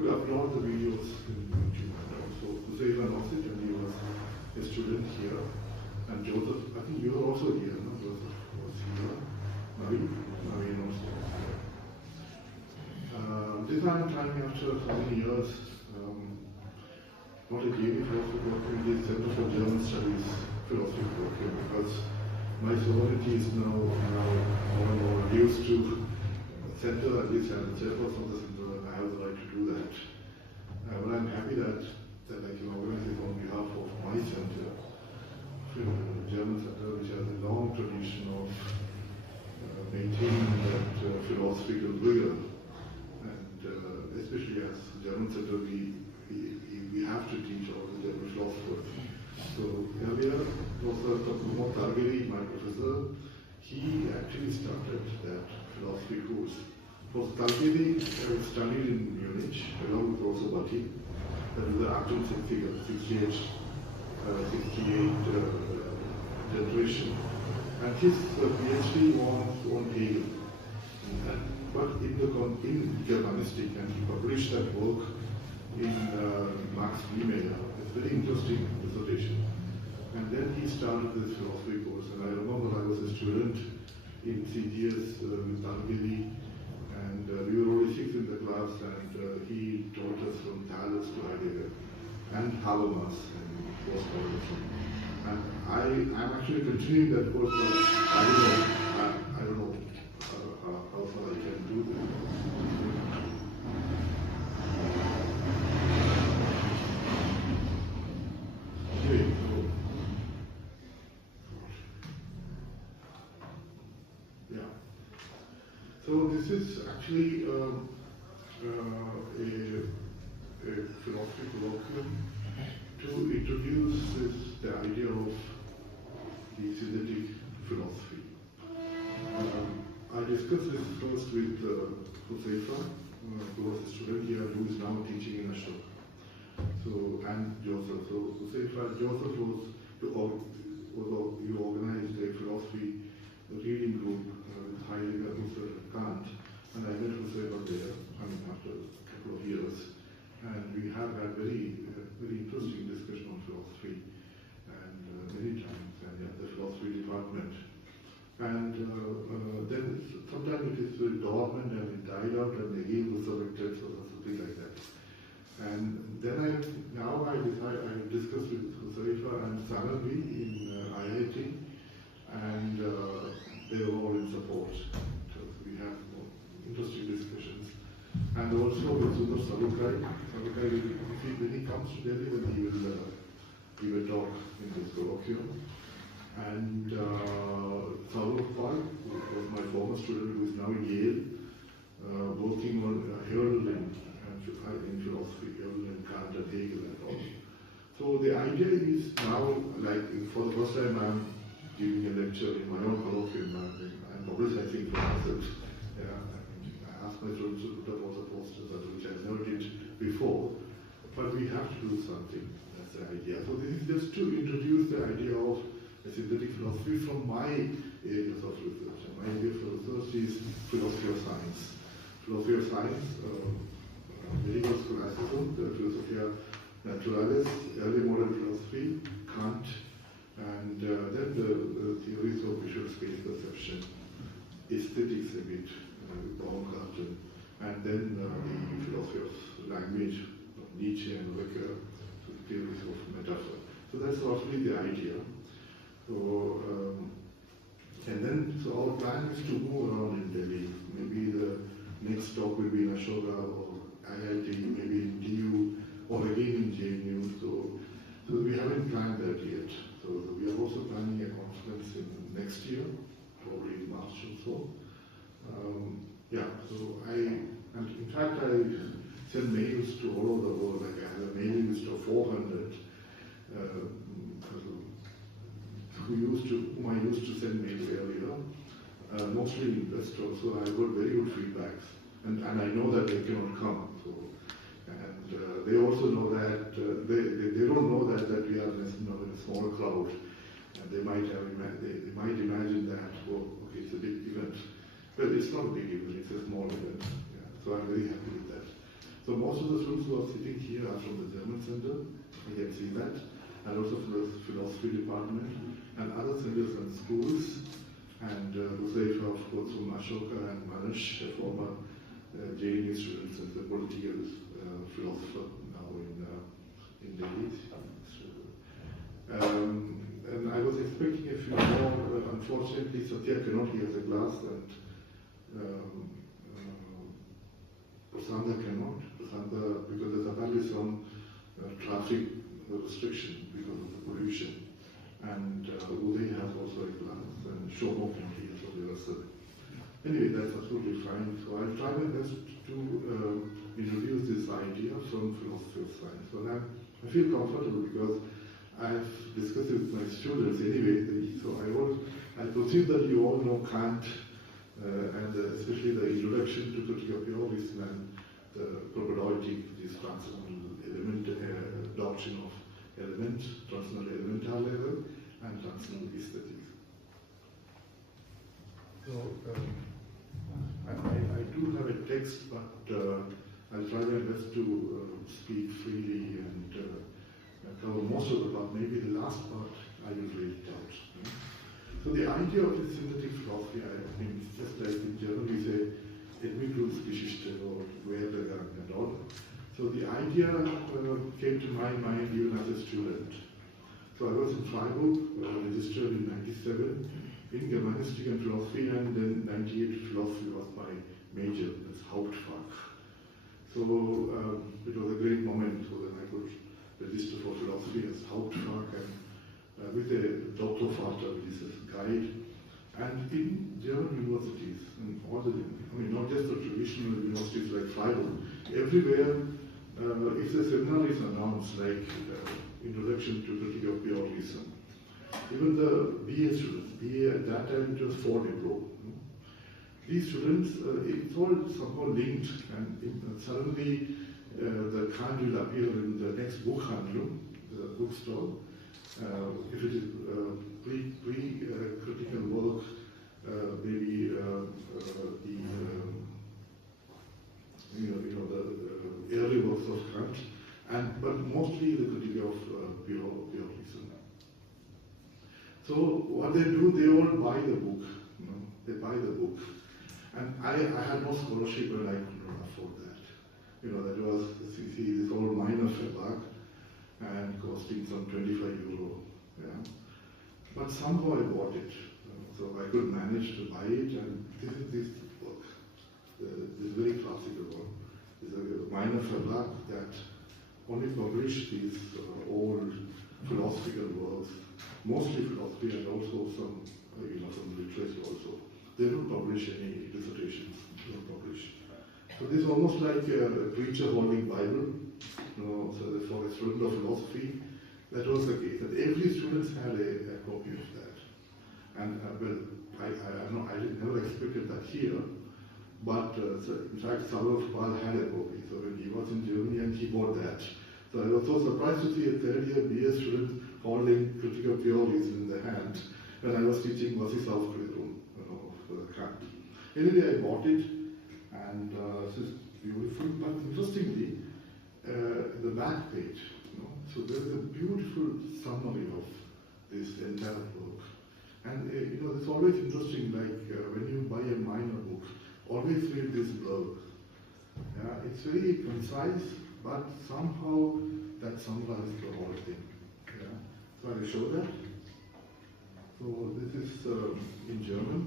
could upload the videos in YouTube. So Hussein knows it, and he was a student here. And Joseph, I think you were also here, no? Joseph was here. Navi knows here. This I'm trying after how many years, not a JNU philosophy colloquium, it is Center for German Studies philosophy colloquium, because my sovereignty is now more and more reduced to center, at least I'm the chairperson of the center, and I have the right to do that. But I'm happy that I can organize it on behalf of my center, the German center, which has a long tradition of maintaining that philosophical rigor. And especially as German center, we have to teach all the German philosophers. So earlier, Professor Thaliath, my professor, he actually started that philosophy course. Professor Thaliath studied in Munich along with Professor Bati. That is the Argentine figure, 68 generation. And his PhD was on Hegel. But in Germanistic, and he published that work in Max Niemeyer. It's a very interesting dissertation. And then he started this philosophy course. And I remember I was a student in CGS with Thaliath, and we were only 6 in the class, and he taught us from Thaliath to Heidegger, and Habermas, and post-modernism. And I'm actually continuing that course, but I don't know how far I can do that. So this is actually a philosophy colloquium to introduce the idea of the synthetic philosophy. I discussed this first with Huzaifa, who was a student here, who is now teaching in Ashok. So, and Joseph. So Huzaifa, Joseph you organized a philosophy reading group with Heidegger, Husserl, and Kant, and I met Husserl there, after a couple of years, and we have had very interesting discussion on philosophy, and many times, and at the philosophy department. And then sometimes it is very dormant and it died out and again resurrected, so something like that. And then I discussed with Husserl and Sanalvi in IIT, and they were all in support. So we have interesting discussions. And also with Sundar Salukai, when he comes to Delhi, then he will talk in this colloquium. And Thaliath, who was my former student, who is now in Yale, working on heralding in philosophy, heralding Kant and Hegel and all. So the idea is now, like for the first time, I'm giving a lecture in my own colloquium. I'm publicizing for myself. Yeah, I asked my students to put up all the posters, which I never did before. But we have to do something. That's the idea. So this is just to introduce the idea of a synthetic philosophy from my areas of research. And my area of research is philosophy of science. Philosophy of science, medieval scholasticism, the philosophia naturalis, early modern philosophy, Kant, and then the theories of visual space perception, aesthetics a bit, Baumgarten, and then the philosophy of language, Nietzsche and Ricker, so the theories of metaphor. So that's roughly the idea. So, and then, so our plan is to move around in Delhi. Maybe the next talk will be in Ashoka or IIT, maybe in DU, or again in JNU. So we haven't planned that yet. So we are also planning a conference in next year, probably in March or so. Yeah, so and in fact I send mails to all over the world. Like I have a mailing list of 400 whom I used to send mails earlier, mostly investors. So I got very good feedbacks, and I know that they cannot come. So, and they also know that they don't know that we are in a small crowd, and they might imagine that, oh, okay, it's a big event, but it's not a big event. It's a small event. Yeah. So I'm very happy with that. So most of the students who are sitting here are from the German center, I can see that, and also from the philosophy department, and other centers and schools, and Huzaifa, of course, from Ashoka, and Manish, a former JNU students and the political philosopher now in Delhi. And I was expecting a few more. Unfortunately, Satya cannot hear the class, and Prasanta cannot. Prasanta, because there's apparently some traffic restriction because of the pollution. And Uday has also a class, and Shomo cannot hear, so they were anyway, that's absolutely fine. So I'll try my best to introduce this idea from philosophy of science. So now I feel comfortable because I've discussed it with my students anyway. So I presume that you all know Kant, and especially the introduction to critique of realism and the propaedeutic, this transcendental element, adoption of element, transcendental elemental level, and transcendental aesthetics. So I do have a text, but I'll try my best to speak freely and cover most of the part. Maybe the last part I will read it out. So the idea of the synthetic philosophy, I think, is just like in German we say Entwicklungsgeschichte or Werdegang and all. So the idea came to my mind even as a student. So I was in Freiburg, registered in '97 in Germanistic and philosophy, and then '98 philosophy was my major, that's Hauptfach. So it was a great moment so that I could register for philosophy as Hauptfach and with a Doktorvater, which is a guide. And in German universities, and all the, I mean, not just the traditional universities like Freiburg, everywhere, if the seminar is announced, like Introduction to Critique of Puritanism, even the BA students, BA at that time it was 4 diploma. These students, it's all somehow linked, and suddenly the Kant will appear in the next Buchhandlung, the bookstore. If it is pre-critical work, maybe the early works of Kant, but mostly the critique of puritanism. So what they do, they all buy the book. They buy the book, and I had no scholarship and I could not afford that. That was this old minor verlag and costing some 25 euro. Yeah. But somehow I bought it. So I could manage to buy it, and this is this book. This very classical one. It's a minor verlag that only published these old philosophical works, mostly philosophy and also some literature also. They don't publish any dissertations. They don't publish. So this is almost like a preacher holding Bible. So for a student of philosophy, that was the case. And every student had a copy of that. And I never expected that here. But in fact, Saurav Pal had a copy. So when he was in Germany, and he bought that. So I was so surprised to see a third-year BA student holding Critique of Puritanism in the hand when I was teaching Verses of Kant. Anyway, I bought it, and this is beautiful. But interestingly, the back page, so there is a beautiful summary of this entire book. And it's always interesting, like when you buy a minor book, always read this blurb. Yeah, it's very concise, but somehow that summarizes the whole thing. Yeah. So I will show that. So this is in German.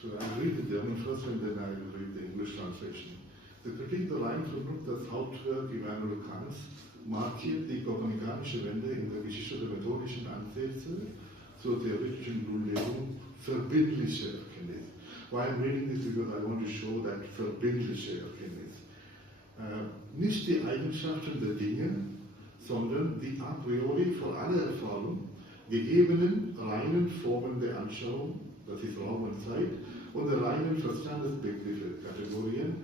So I'll read the German first, and then I will read the English translation. The Kritik der Reihenführung, das Hauptwerk Immanuel Kants, markiert die kopernikanische Wende in der Geschichte der methodischen Ansätze zur theoretischen Grundlegung verbindlicher Erkenntnis. Why I'm reading this? Because I want to show that verbindliche Erkenntnis. Nicht die Eigenschaften der Dinge, sondern die a priori vor aller Erfahrung gegebenen reinen Formen der Anschauung, das ist Raum und Zeit, und der reinen Verstandesbegriffe, Kategorien,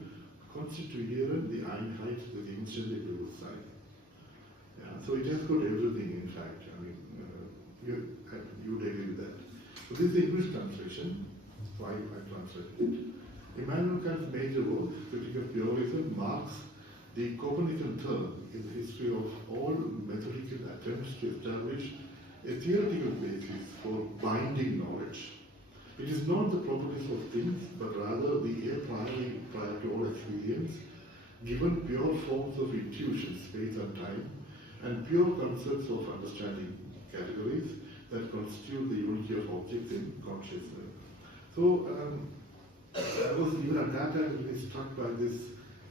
konstituieren die Einheit der Gegenstände Bewusstsein. Yeah, so it has got everything, in fact. I mean, you would agree with that. So this is the English translation, so I translated it. Immanuel Kant's major work, Critique of Pluralism, marks the Copernican turn in the history of all methodical attempts to establish a theoretical basis for binding knowledge. It is not the properties of things, but rather the a priori, prior to all experience, given pure forms of intuition, space and time, and pure concepts of understanding, categories, that constitute the unity of objects in consciousness. So, I was even at that time really struck by this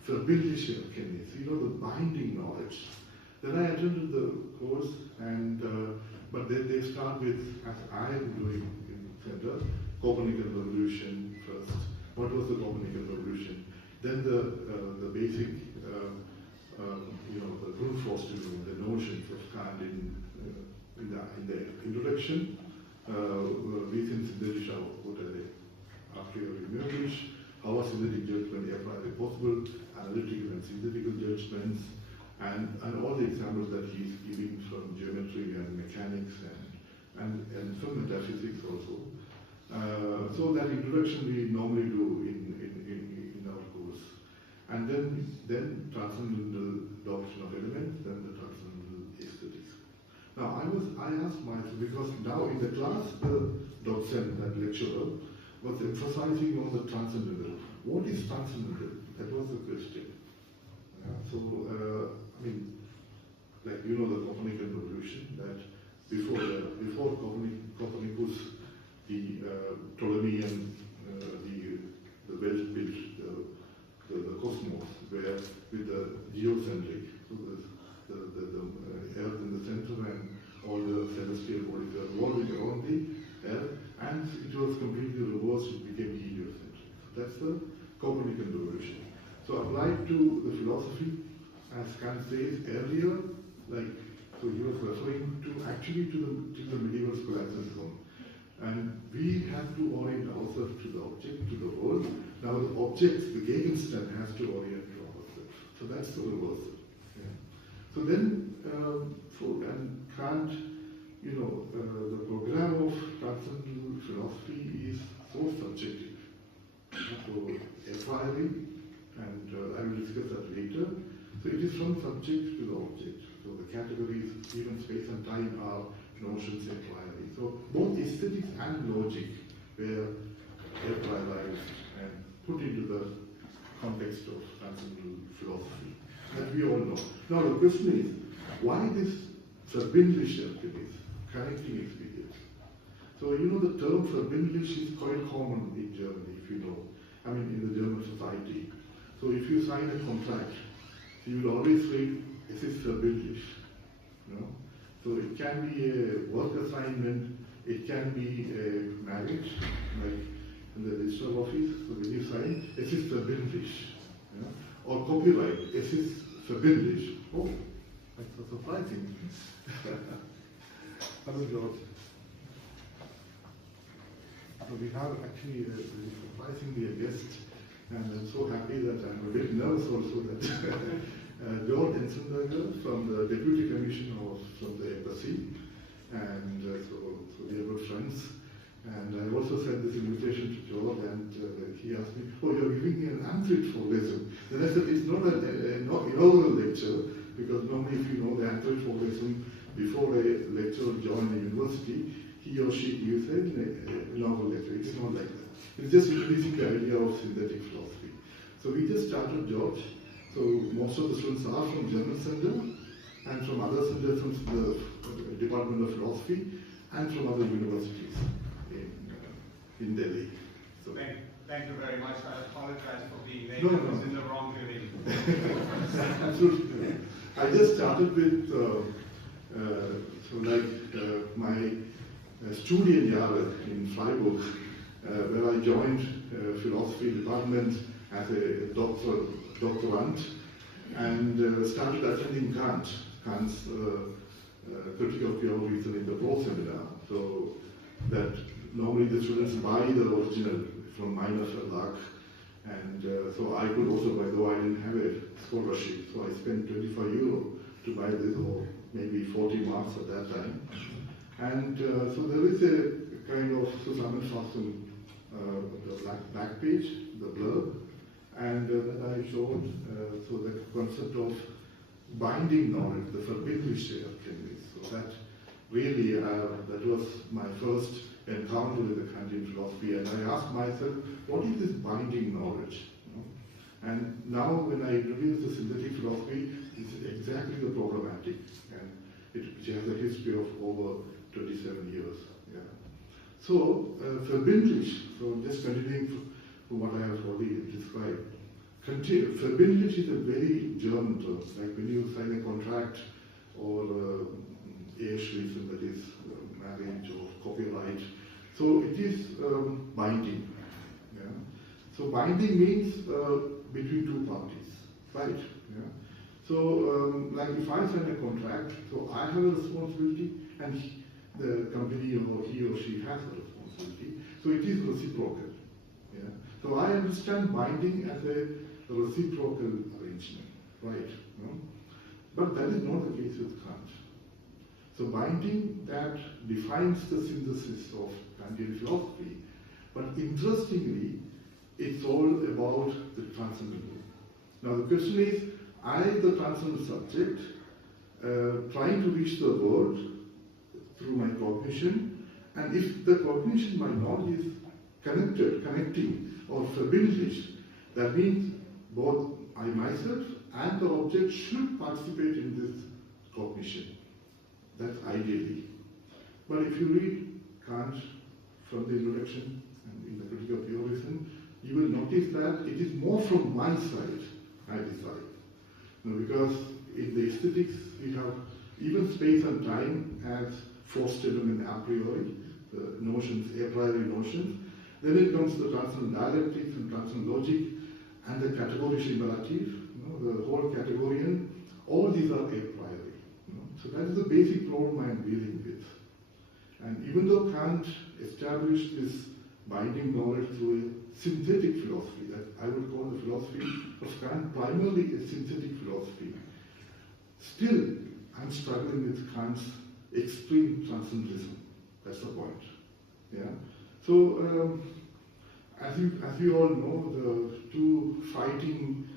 verbindliche Erkenntnis, the binding knowledge. Then I attended the course, and but they start with, as I am doing in the center, Copernican revolution first. What was the Copernican revolution? Then the basic, the brute force the notions of Kant in the introduction, within synthetic what are they? A priori möglich, how are synthetic judgment a priori possible, analytical and synthetical judgments, and all the examples that he's giving from geometry and mechanics and from metaphysics also. So that introduction we normally do in our course. And then transcendental doctrine of elements, then the transcendental aesthetics. Now I asked myself, because now in the class the docent, that lecturer, was emphasizing on the transcendental. What is transcendental? That was the question. So, the Copernican revolution, that before Copernicus, the Ptolemaic, the Welt built the cosmos, where with the geocentric, so the Earth in the center and all the celestial bodies are revolving around the Earth, and it was completely reversed, it became heliocentric. So that's the Copernican revolution. So applied to the philosophy, as Kant says earlier, so he was referring to the medieval scholasticism. And we have to orient ourselves to the object, to the world. Now the objects, the Gegenstand, has to orient to ourselves. So that's the reversal. Yeah. So then, and Kant, the program of transcendental philosophy is so subjective. So a priori, and I will discuss that later. So it is from subject to the object. So the categories, even space and time, are notions a priori. So both aesthetics and logic were a priorized and put into the context of transcendental philosophy, that we all know. Now the question is, why this verbindliche Erkenntnis, connecting experience? So the term verbindlich is quite common in Germany, if you know. In the German society. So if you sign a contract, you will always say, es ist verbindlich. So it can be a work assignment, it can be a marriage, like in the register office. So when you sign, es ist verbindlich. Or copyright, es ist verbindlich. Oh, that's so surprising. Hello, George. So we have actually surprisingly a guest, and I'm so happy that I'm a bit nervous also that George Ensenberger from the Deputy Commission from the Embassy, and so we are good friends. And I also sent this invitation to George, and he asked me, "Oh, you're giving me an Anthrit Vorlesung." Then I said, "It's not an inaugural lecture, because normally, if you know the Anthrit Vorlesung, before a lecturer joins the university, he or she gives an inaugural lecture. It's not like that. It's just introducing the idea of synthetic philosophy. So we just started, George. So most of the students are from German Center, and from other centers from the Department of Philosophy, and from other universities in Delhi. So Thank you very much. I apologize for being late. No. I was in the wrong building. Absolutely. I just started with my Studienjahre in Freiburg, where I joined philosophy department as a doctorand, and started attending Kant's Critique of Pure Reason in the pro seminar. So that normally the students buy the original from Meiner Verlag, and so I could also buy, though I didn't have a scholarship, so I spent €25 to buy this, or maybe 40 marks at that time. And so there is a kind of Zusammenfassung the black page, the blur, and then I showed so the concept of binding knowledge, the verbindlich Erkenntnis. So that really, that was my first encounter with the Kantian philosophy, and I asked myself, what is this binding knowledge? And now when I introduce the synthetic philosophy, it's exactly the problematic, and it has a history of over 27 years. Yeah. So, verbindlich, so just continuing from what I have already described. Verbindlich is a very German term, like when you sign a contract or Eheschließung, that is marriage or copyright. So it is binding. Yeah? So binding means between two parties, right? Yeah? So like if I sign a contract, so I have a responsibility and the company or he or she has a responsibility. So it is reciprocal. Yeah? So I understand binding as a reciprocal arrangement, right? No? But that is not the case with Kant. So binding, that defines the synthesis of Kantian philosophy, but interestingly, it's all about the transcendental. Now the question is, I, the transcendental subject, trying to reach the world through my cognition, and if the cognition, my knowledge is connecting, or verbindlich, that means both I myself and the object should participate in this cognition. That's ideally. But if you read Kant from the introduction and in the Critique of Theorism, you will notice that it is more from my side I decide. Because in the aesthetics, we have even space and time as fostered in a priori, the notions, a priori notions. Then it comes to the transcendental dialectics and transcendental logic and the categorical imperative, the whole categorian. All these are a priori. So that is the basic problem I am dealing with. And even though Kant established this binding knowledge through a synthetic philosophy, that I would call the philosophy of Kant primarily a synthetic philosophy, still I'm struggling with Kant's extreme transcendentalism. That's the point. Yeah. So as you all know, the two fighting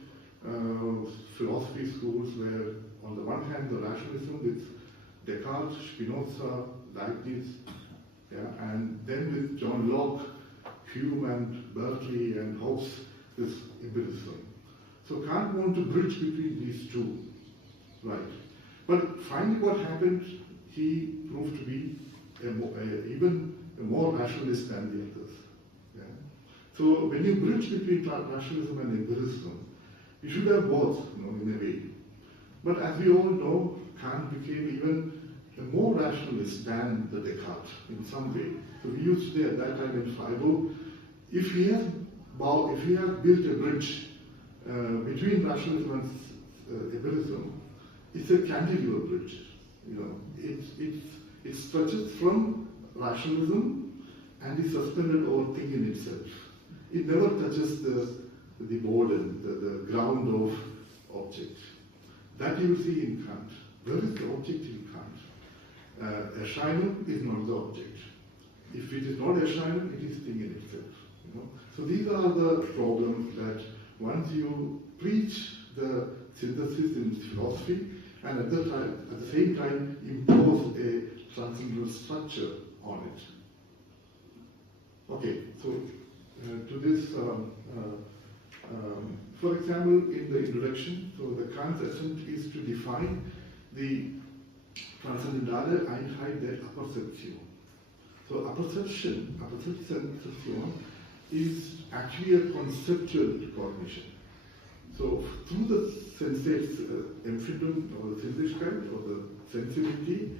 philosophy schools were, on the one hand, the rationalism with Descartes, Spinoza, Leibniz, yeah, and then with John Locke, Hume and Berkeley and Hobbes, this empiricism. So Kant wanted to bridge between these two, right? But finally what happened, he proved to be even a more rationalist than the others. Yeah? So when you bridge between rationalism and empiricism, you should have both, in a way. But as we all know, Kant became even a more rationalist than the Descartes in some way. So we used to say at that time in Freiburg, if he has built a bridge between rationalism and empiricism, it's a cantilever bridge. It stretches from rationalism and is suspended over thing in itself. It never touches the boredom, the ground of object. That you will see in Kant. Where is the object in Kant? Erscheinung is not the object. If it is not Erscheinung, it is thing in itself. So these are the problems that once you preach the synthesis in philosophy and at the same time impose a transcendental structure on it. Okay, so to this, for example, in the introduction, so the Kant's attempt is to define the Transzendentale Einheit der Apperzeption. So apperception is actually a conceptual cognition. So through the Empfindung or the Sinnlichkeit or the sensibility,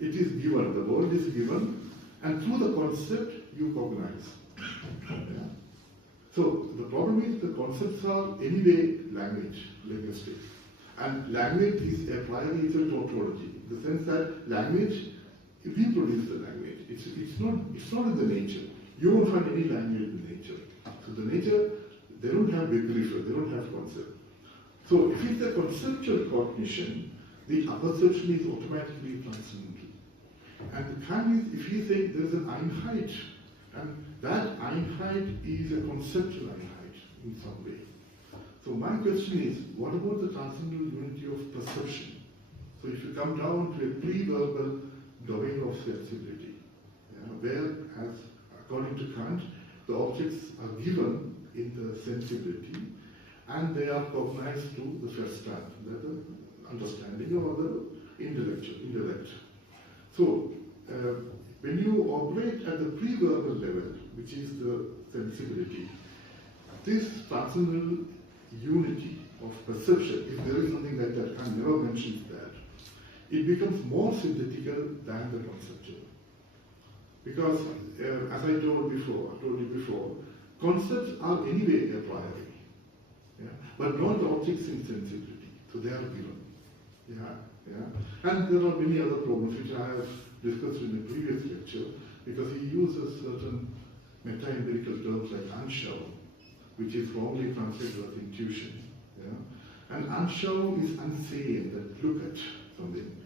it is given, the world is given, and through the concept you cognize. Yeah? So the problem is the concepts are anyway linguistic. And language is a priori is a tautology, in the sense that language, if we produce the language, it's not in the nature. You won't find any language in nature. So the nature, they don't have Begriff, they don't have concept. So if it's a conceptual cognition, the apperception is automatically transcendental. And the kind is, if you say there's an Einheit And that Einheit is a conceptual Einheit in some way. So my question is, what about the transcendental unity of perception? So if you come down to a pre-verbal domain of sensibility, where, as according to Kant, the objects are given in the sensibility and they are cognized to the Verstand, the understanding or the intellect. So when you operate at the pre-verbal level, which is the sensibility, this transcendental unity of perception, if there is something like that, Kant never mentions that, it becomes more synthetical than the conceptual. Because, as I told you before, concepts are anyway a priori, but not objects in sensibility. So they are given. And there are many other problems which I have discussed in the previous lecture, because he uses certain meta-empirical terms like Anschau, which is wrongly translated as intuition. And Anschau is unseen, that look at something.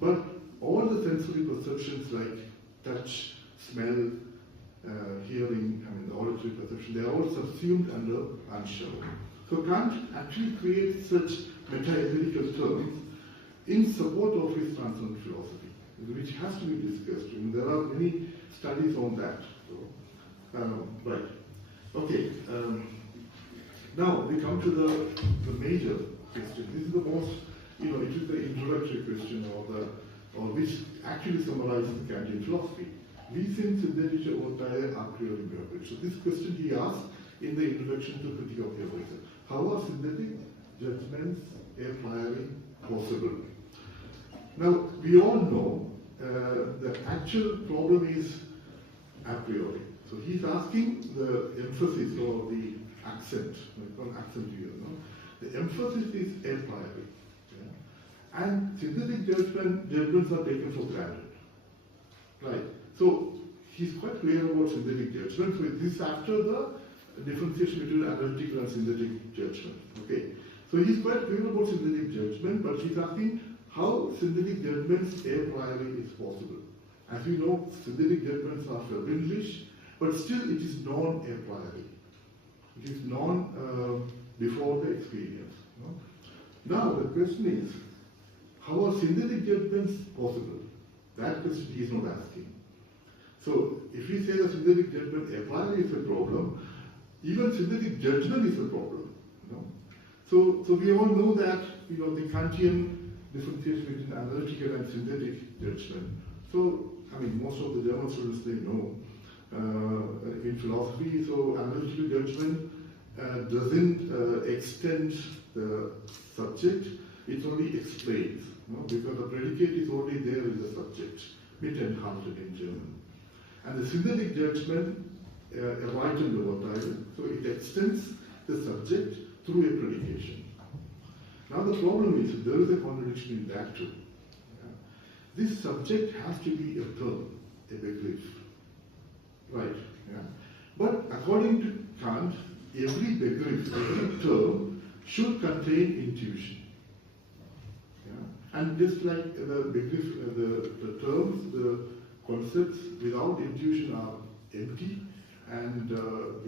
But all the sensory perceptions like touch, smell, hearing, the auditory perception, they are all subsumed under Anschau. So Kant actually creates such meta-empirical terms in support of his transcendental philosophy, which has to be discussed. There are many studies on that. So, right. Okay. Now we come to the major question. This is the most, it is the introductory question, or which actually summarizes the Kantian philosophy. Wie sind synthetische Urteile a priori möglich? So this question he asked in the introduction to Critique of the Reason. How are synthetic judgments a priori possible? Now we all know the actual problem is a priori. So he's asking the emphasis or the accent, accent here. The emphasis is a priori. And synthetic judgments are taken for granted. Right. So he's quite clear about synthetic judgment. So this is after the differentiation between analytical and synthetic judgment. Okay. So he's quite clear about synthetic judgment, but he's asking how synthetic judgments a priori is possible. As we know, synthetic judgments are verbindlich, but still it is known a priori. It is known before the experience. Now the question is, how are synthetic judgments possible? That question he is not asking. So if we say that synthetic judgment a priori is a problem, even synthetic judgment is a problem. So we all know that the Kantian differentiation between analytical and synthetic judgment. So most of the German students they know in philosophy. So analytical judgment doesn't extend the subject; it only explains. Because the predicate is already there in the subject, mit enthalten in German. And the synthetic judgment, erweitern Urteile, so it extends the subject through a predication. Now the problem is, there is a contradiction in that too. This subject has to be a term, a begriff. Right. But according to Kant, every begriff, every term should contain intuition. And just like the begriff, the terms, the concepts without intuition are empty, and the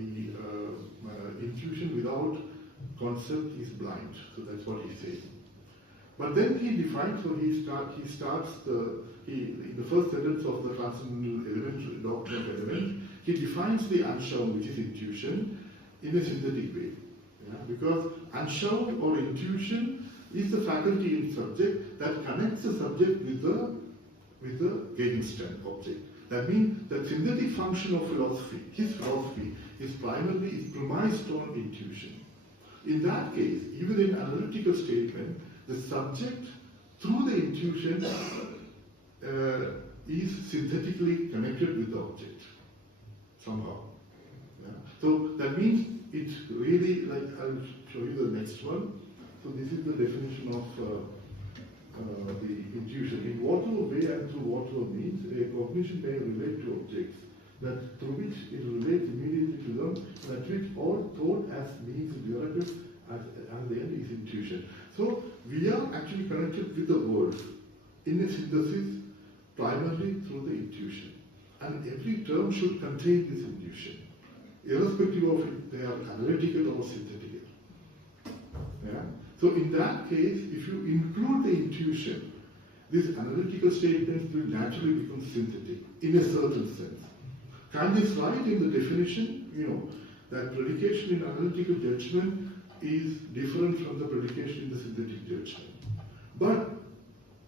intuition without concept is blind. So that's what he says. But then he defines, so he starts in the first sentence of the transcendental element, doctrine of element, he defines the Anschauung, which is intuition, in a synthetic way. Because Anschauung or intuition is the faculty in subject that connects the subject with the Gegenstand object. That means the synthetic function of philosophy, his philosophy, is premised on intuition. In that case, even in analytical statement, the subject, through the intuition, is synthetically connected with the object, somehow. So that means it's really, like I'll show you the next one. So this is the definition of the intuition. In whatever way and through whatever means, a cognition may relate to objects, that through which it relates immediately to them, that which all thought as means directed at the end is intuition. So we are actually connected with the world in a synthesis primarily through the intuition. and every term should contain this intuition, irrespective of if they are analytical or synthetical. Yeah? So in that case, if you include the intuition, these analytical statements will naturally become synthetic in a certain sense. Kant is right in the definition, that predication in analytical judgment is different from the predication in the synthetic judgment. But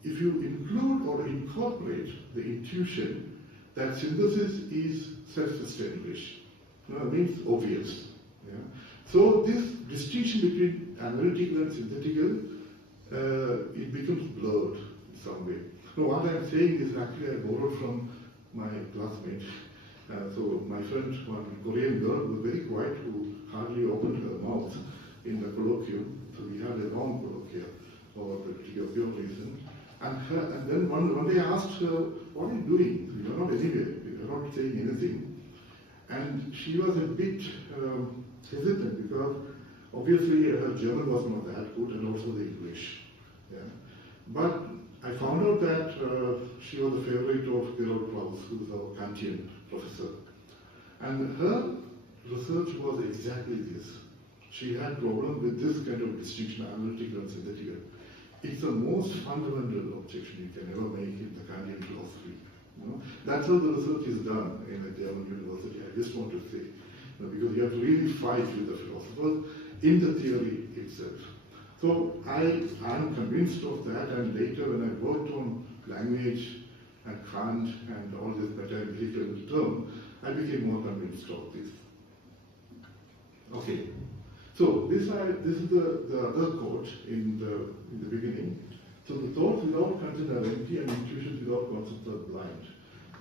if you include or incorporate the intuition, that synthesis is self-established. Means obvious. Yeah? So this distinction between analytical and synthetical, it becomes blurred in some way. So what I am saying is actually I borrowed from my classmate. So my friend, one Korean girl, was very quiet, who hardly opened her mouth in the colloquium. So we had a long colloquium for particular reason. And then one day I asked her, what are you doing? You are not anywhere, you are not saying anything. And she was a bit hesitant because obviously her German was not that good, and also the English. Yeah. But I found out that she was a favorite of Gerald Klaus, who is our Kantian professor. And her research was exactly this. She had problem with this kind of distinction, analytical and synthetical. It's the most fundamental objection you can ever make in the Kantian philosophy. That's how the research is done in a German university. I just want to say, because you have to really fight with the philosophers in the theory itself. So I am convinced of that, and later when I worked on language and Kant and all this meta-empirical term, I became more convinced of this. Okay, so this is the other quote in the beginning. So the thoughts without content are empty, and intuitions without concepts are blind.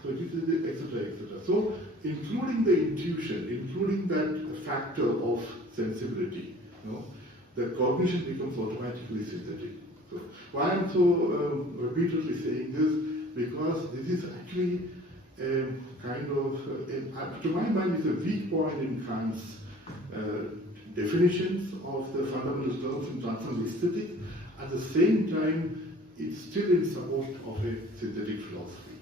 So it is the etc. etc. So including the intuition, including that factor of sensibility, the cognition becomes automatically synthetic. So why I'm so repeatedly saying this, because this is actually kind of, to my mind, is a weak point in Kant's definitions of the fundamental terms in transcendental aesthetic. At the same time, it's still in support of a synthetic philosophy.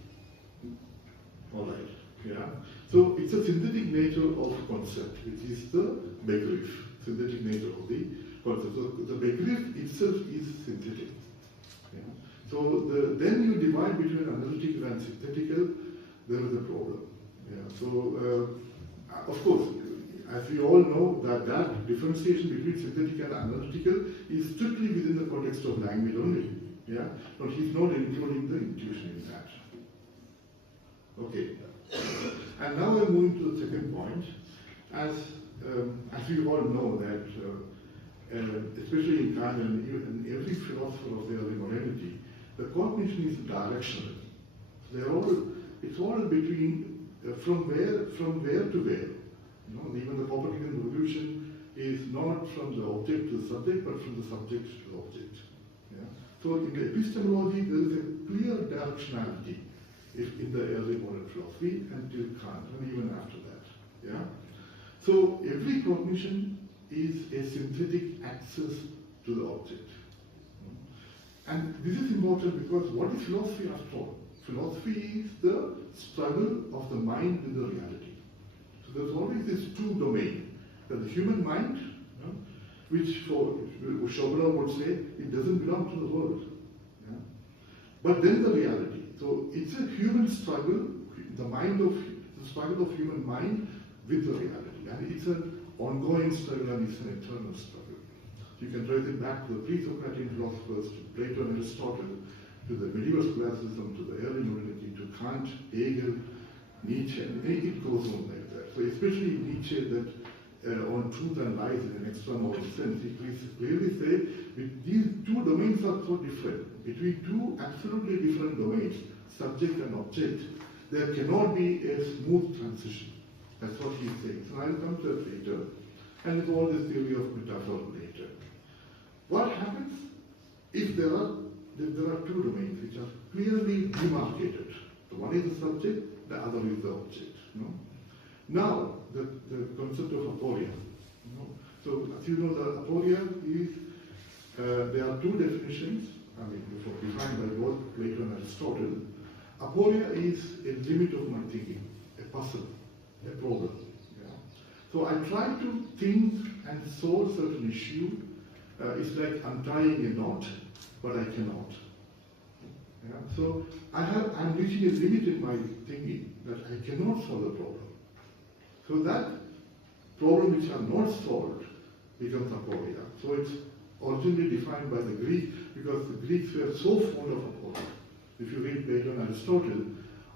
All right, yeah. So it's a synthetic nature of concept, which is the begriff, synthetic nature of the concept. So the begriff itself is synthetic. Yeah. So then you divide between analytical and synthetical, there is a problem. Yeah. So of course, as we all know, that differentiation between synthetic and analytical is strictly within the context of language only. Yeah, but he's not including the intuition in that. Okay, and now we're moving to the second point. As we all know that, especially in Kant and even every philosopher of the early modernity, the cognition is directional. It's all between from where to where. Even the Copernican revolution is not from the object to the subject, but from the subject to the object. Yeah? So in the epistemology, there is a clear directionality in the early modern philosophy until Kant, and even after that. Yeah? So every cognition is a synthetic access to the object. And this is important because what is philosophy after all? Philosophy is the struggle of the mind with the reality. So there's always these two domains. There's the human mind, which for Schopenhauer would say, it doesn't belong to the world. Yeah? But then the reality. So it's a human struggle, the struggle of human mind with the reality. And it's an ongoing struggle, and it's an eternal struggle. You can trace it back to the pre-Socratic philosophers, to Plato and Aristotle, to the medieval scholasticism, to the early modernity, to Kant, Hegel, Nietzsche, and it goes on like that. So especially Nietzsche, that on truth and lies in an extra-moral sense, he clearly said these two domains are so different. Between two absolutely different domains, subject and object, there cannot be a smooth transition. That's what he's saying. So I'll come to that later. And with all this theory of metaphor later. What happens if there are two domains which are clearly demarcated? The one is the subject, the other is the object. Now, the concept of aporia. So, as you know, the aporia is, there are two definitions, defined by both Plato and Aristotle. Aporia is a limit of my thinking, a puzzle, a problem. Yeah. So I try to think and solve certain issue. It's like untying a knot, but I cannot. Yeah. So I'm reaching a limit in my thinking that I cannot solve the problem. So that problem which are not solved becomes aporia. So it's originally defined by the Greek because the Greeks were so fond of aporia. If you read Plato and Aristotle,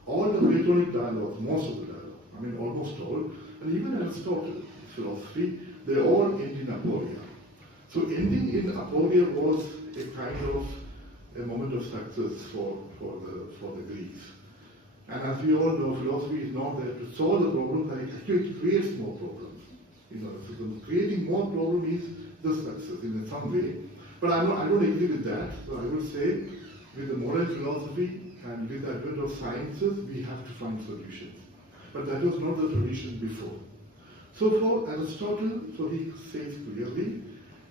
all the Platonic dialogues, most of the dialogue, I mean almost all, and even Aristotle's philosophy, they all end in aporia. So ending in aporia was a kind of a moment of success for the Greeks. And as we all know, philosophy is not there to solve the problem, actually it creates more problems. You know, so creating more problem is the success in some way. But I don't agree with that. So I would say, with the modern philosophy and with the advent of sciences, we have to find solutions. But that was not the tradition before. So for Aristotle, so he says clearly,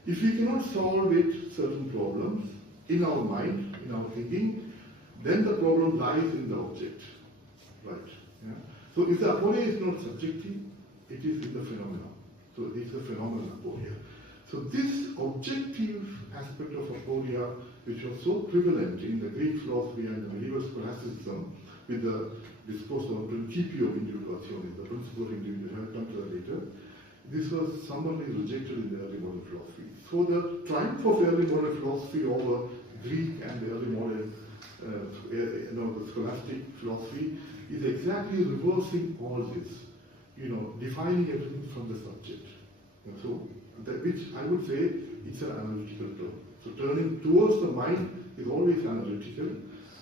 if we cannot solve it certain problems in our mind, in our thinking, then the problem lies in the object. Right. Yeah. So if the aporia is not subjective, it is in the phenomena. So it is a phenomenon aporia. So this objective aspect of aporia, which was so prevalent in the Greek philosophy and the medieval scholasticism, with the discourse of principium individuationis, the principle of individual, I'll come to that later, this was summarily rejected in the early modern philosophy. So the triumph of early modern philosophy over Greek and the early modern the scholastic philosophy is exactly reversing all this, defining everything from the subject. So, which I would say it's an analytical term. So turning towards the mind is always analytical,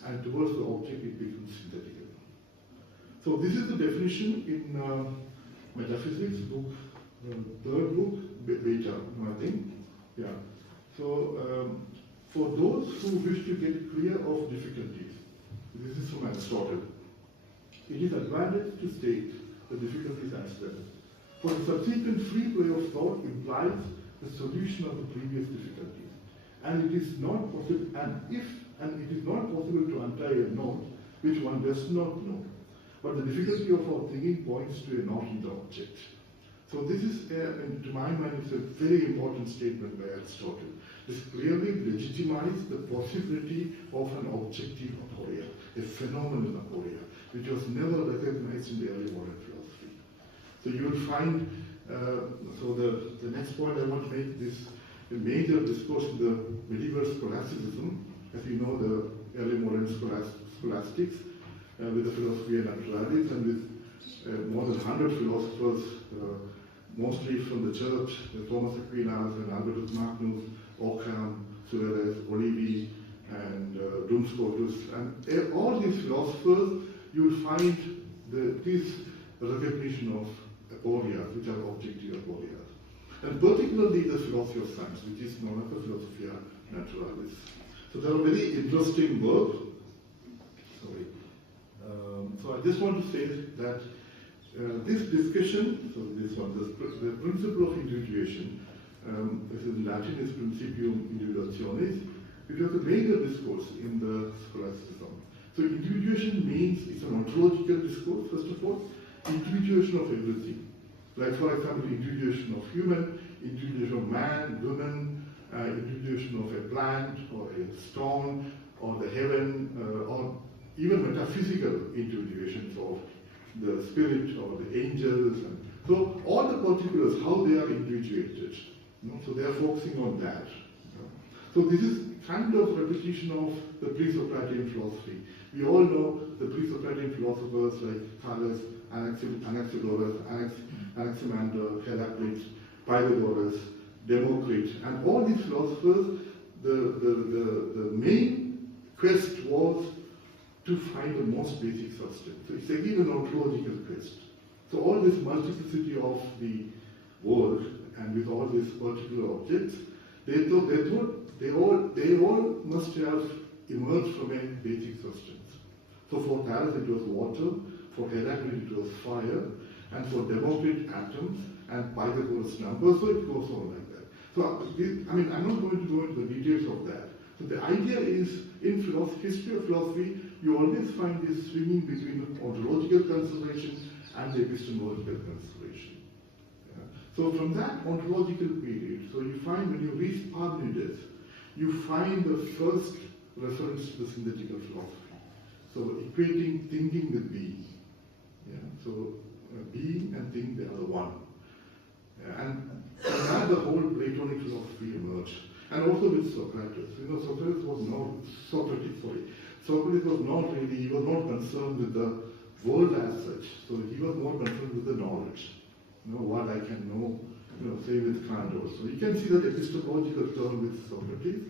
and towards the object it becomes synthetical. So this is the definition in metaphysics book, third book, Beta, I think. Yeah. So for those who wish to get clear of difficulties, this is from Aristotle, it is advantage to state the difficulties as well. For the subsequent free play of thought implies the solution of the previous difficulties. And it is not possible, and it is not possible to untie a knot which one does not know. But the difficulty of our thinking points to a knot in the object. So this is, to my mind, it's a very important statement by Aristotle. This clearly legitimizes the possibility of an objective aporia, a phenomenal aporia, which was never recognized in the early modern philosophy. So you will find, so the next point I want to make is a major discourse in the medieval scholasticism. As you know, the early modern scholastics, with the philosophy and naturalities, and with more than 100 philosophers, mostly from the church, Thomas Aquinas and Albertus Magnus, Occam, Suarez, Olivi, and Duns Scotus, and all these philosophers, you will find this recognition of aporias, which are objective aporias. And particularly the philosophy of science, which is known as the Philosophia Naturalis. So there are very interesting work. Sorry. So I just want to say that this discussion, so this one, the principle of individuation, this is in Latin is principium individuationis, it was a major discourse in the scholasticism. So individuation means it's an ontological discourse, first of all, individuation of everything. Like for example, individuation of human, individuation of man, woman, individuation of a plant or a stone or the heaven, or even metaphysical individuations of the spirit or the angels. And so all the particulars, how they are individuated. So they are focusing on that. So this is kind of repetition of the pre-Socratic philosophy. We all know the pre-Socratic philosophers like Thaliath, Anaxagoras, Anaximander, Heraclitus, Pythagoras, Democritus, and all these philosophers, the main quest was to find the most basic substance. So it's again an ontological quest. So all this multiplicity of the world and with all these particular objects, they all must have emerged from a basic substance. So for Thales it was water, for Heraclitus it was fire, and for Democritus atoms, and Pythagoras numbers, so it goes on like that. So I'm not going to go into the details of that. So the idea is, in history of philosophy, you always find this swinging between ontological consideration and epistemological consideration. Yeah. So from that ontological period, so you find when you reach Parmenides, you find the first reference to the synthetical philosophy. So equating thinking with being. Yeah. So being and thing, they are the one. Yeah. And from that the whole Platonic philosophy emerged. And also with Socrates. You know, Socrates was not really, he was not concerned with the world as such. So he was more concerned with the knowledge. You know, what I can know, you know, say with Kant also. You can see that epistemological term with Socrates.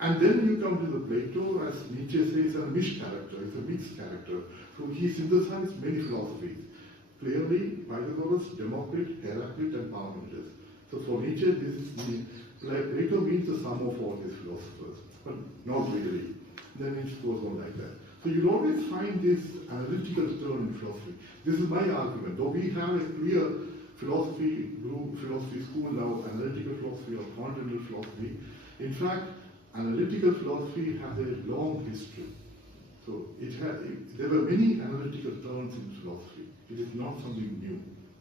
And then you come to the Plato, as Nietzsche says, a mish character, it's a mixed character. So he synthesized many philosophies. Clearly, Pythagoras, Democritus, Heraclit, and Parmenides. So for Nietzsche, this is the Plato means the sum of all these philosophers, but not really. Then it goes on like that. So you'll always find this analytical turn in philosophy. This is my argument. Though we have a clear philosophy group, philosophy school now, analytical philosophy or continental philosophy, in fact, analytical philosophy has a long history. So there were many analytical turns in philosophy. It is not something new.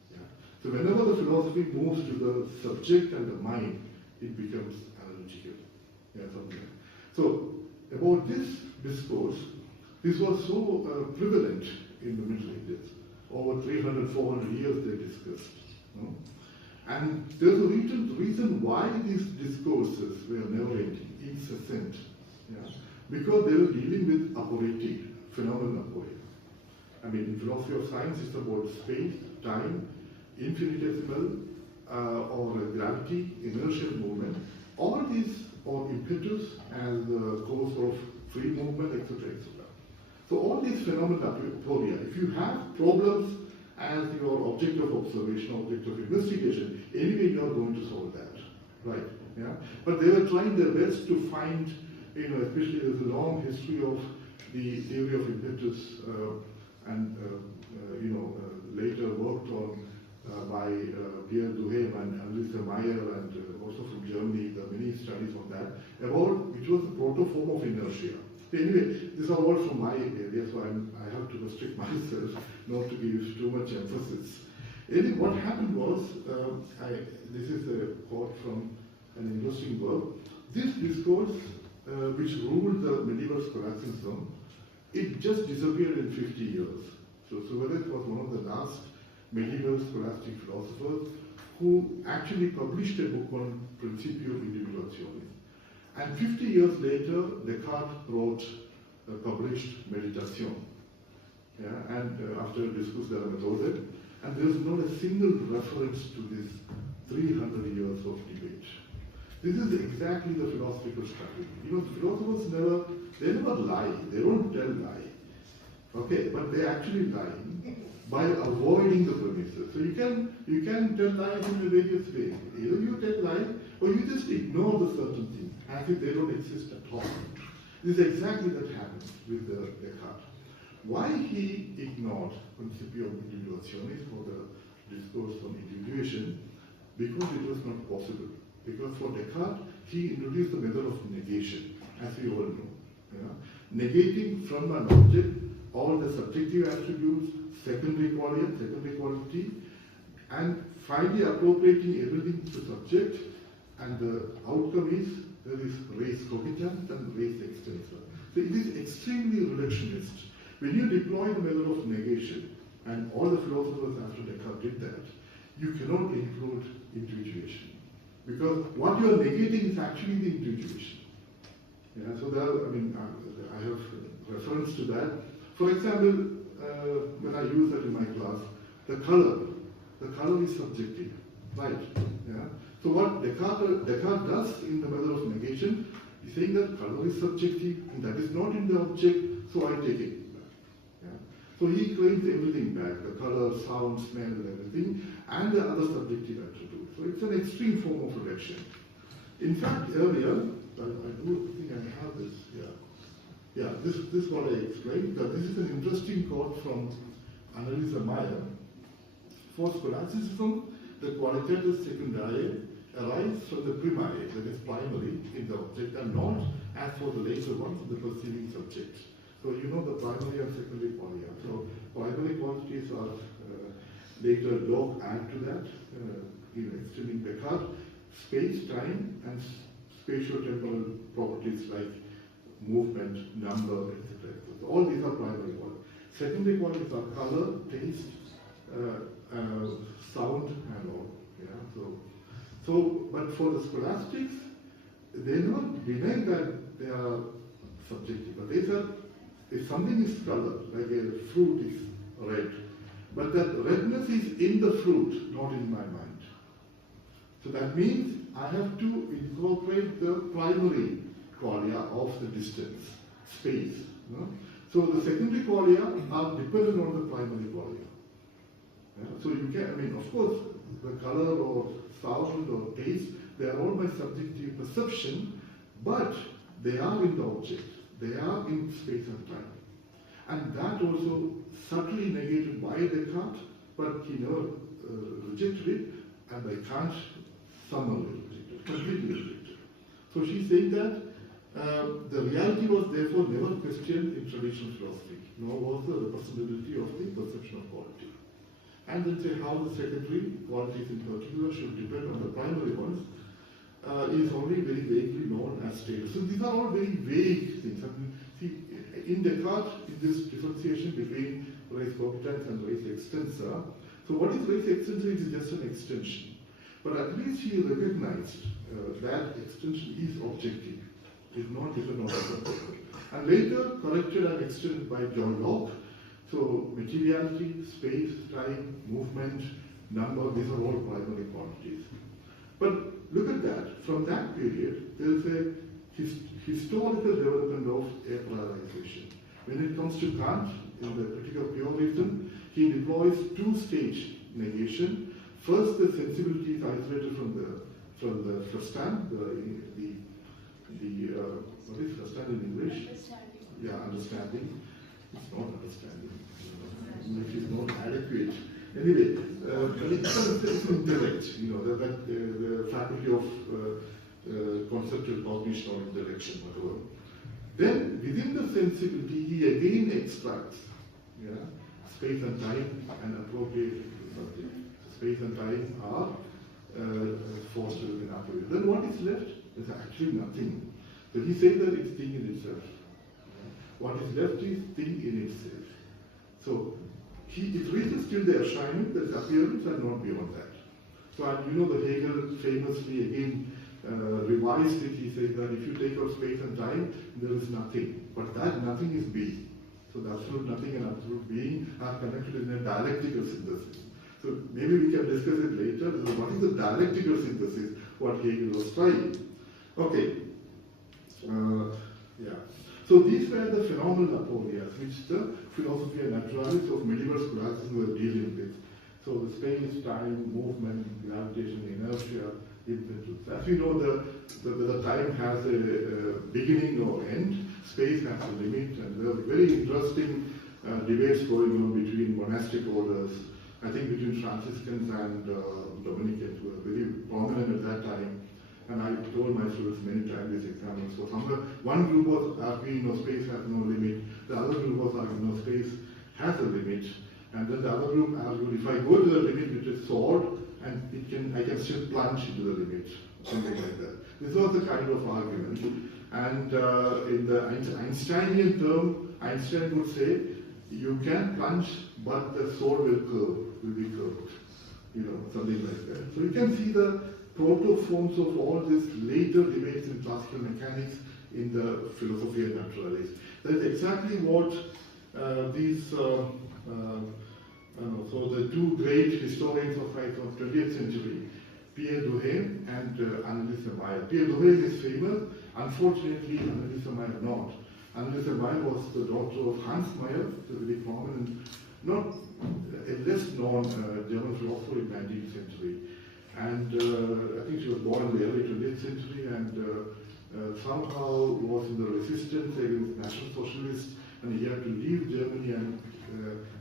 Yeah. So whenever the philosophy moves to the subject and the mind, it becomes analytical. Yeah, something. So about this discourse, this was so prevalent in the Middle Ages. Over 300, 400 years they discussed. No? And there's a reason why these discourses were never-ending, incessant. Yeah? Because they were dealing with aporiatic, phenomenal aporia. I mean, in philosophy of science, it's about space, time, infinitesimal, or gravity, inertial movement. All these are impetus as the cause of free movement, etc., etc. So all these phenomena, aporia, if you have problems as your object of observation, object of investigation, anyway you are going to solve that, right? Yeah. But they were trying their best to find, you know, especially there's a long history of the theory of impetus, and later worked on by Pierre Duhem and Anneliese Meyer, and also from Germany, there are many studies on that, about which was the proto-form of inertia. Anyway, these are all from my area, so I have to restrict myself not to give too much emphasis. Anyway, what happened was, this is a quote from an interesting work. This discourse, which ruled the medieval scholasticism, it just disappeared in 50 years. So Suarez was one of the last medieval scholastic philosophers who actually published a book on Principio Individuationis. And 50 years later, Descartes published Meditation. Yeah, and after Discours de la Méthode, and there is not a single reference to this 300 years of debate. This is exactly the philosophical strategy. You know, philosophers never lie. They don't tell lie. Okay, but they actually lie by avoiding the premises. So you can tell lies in various ways. Either you tell lies or you just ignore the certain things as if they don't exist at all. This is exactly what happened with Descartes. Why he ignored Principio Individuationis for the discourse on individuation? Because it was not possible. Because for Descartes, he introduced the method of negation, as we all know. Yeah? Negating from an object all the subjective attributes, secondary quality, and finally appropriating everything to subject, and the outcome is there is res cogitans and res extensa. So it is extremely reductionist. When you deploy the method of negation, and all the philosophers after Descartes did that, you cannot include individuation. Because what you are negating is actually the individuation. Yeah, so I have reference to that. For example, when I use that in my class, the color is subjective, right? Yeah. So what Descartes does in the method of negation, he's saying that color is subjective and that is not in the object, so I take it back. Yeah. So he claims everything back, the color, sound, smell, and everything, and the other subjective attributes. So it's an extreme form of reduction. In fact, earlier, I do think I have this, yeah, this is what I explained. This is an interesting quote from Anneliese Meyer. For scholasticism, the qualitative secundae arise from the primae, that is primary, in the object, and not, as for the later ones, the perceiving subject. So you know the primary and secondary qualia. So primary quantities are later log add to that, extending Descartes, space, time, and spatio-temporal properties like movement, number, etc. So all these are primary qualities. Secondary qualities are color, taste, sound, and all. Yeah. So, but for the scholastics, they not deny that they are subjective, but they said if something is color, like a fruit is red, but that redness is in the fruit, not in my mind. So that means I have to incorporate the primary qualia of the distance, space. No? So the secondary qualia are dependent on the primary qualia. Yeah? So you can, I mean, of course, the color or sound or taste, they are all my subjective perception, but they are in the object. They are in space and time. And that also subtly negated by Descartes, but he never rejected it, and by Kant, summarily rejected, completely rejected. So she's saying that the reality was therefore never questioned in traditional philosophy, nor was the representability of the perception of quality. And then say how the secondary qualities in particular should depend on the primary ones is only very vaguely known as status. So these are all very vague things. I mean, see, in Descartes, in this differentiation between res cogitans and res extensa, so what is res extensa is just an extension. But at least he recognized that extension is objective, is not dependent on the subject. And later corrected and extended by John Locke. So materiality, space, time, movement, number, these are all primary quantities. But look at that. From that period, there is a historical development of aporialization. When it comes to Kant, in the Critique of Pure Reason, he deploys two-stage negation. First, the sensibility is isolated from the verstand, what is verstand in English? Understanding. Yeah, understanding. It's not understanding. English is not adequate. Anyway, it's intellect, the faculty of conceptual cognition or intellection, whatever. Then, within the sensibility, he again extracts space and time and appropriate something. Space and time are forced in appropriate. Then what is left is actually nothing. So he says that it's thing in itself. What is left is thing in itself. So it reaches till the assignment, that is appearance, and not beyond that. So the Hegel famously again revised it. He said that if you take out space and time, there is nothing. But that nothing is being. So the absolute nothing and absolute being are connected in a dialectical synthesis. So maybe we can discuss it later. So what is the dialectical synthesis? What Hegel was trying. Okay. So these were the phenomenal aporias which the philosophy and naturalists of medieval scholasticism were dealing with. So the space, time, movement, gravitation, inertia, impetus. As we know, the time has a beginning or end, space has a limit, and there are very interesting debates going on between monastic orders. I think between Franciscans and Dominicans, who were very prominent at that time. And I told my students many times this example. So one group was arguing space has no limit. The other group was arguing space has a limit. And then the other group argued if I go to the limit with a sword, and I can still plunge into the limit, something like that. This was the kind of argument. And in the Einsteinian term, Einstein would say, you can plunge, but the sword will be curved. Something like that. So you can see the proto-forms of all these later debates in classical mechanics in the philosophy and naturalists. That is exactly what so the two great historians of the 20th century, Pierre Duhem and Anneliese Meyer. Pierre Duhem is famous, unfortunately Anneliese Meyer not. Anneliese Meyer was the daughter of Hans Meyer, a very prominent, not a less known German philosopher in the 19th century. And I think she was born in the early 20th century and somehow was in the resistance against National Socialists, and he had to leave Germany and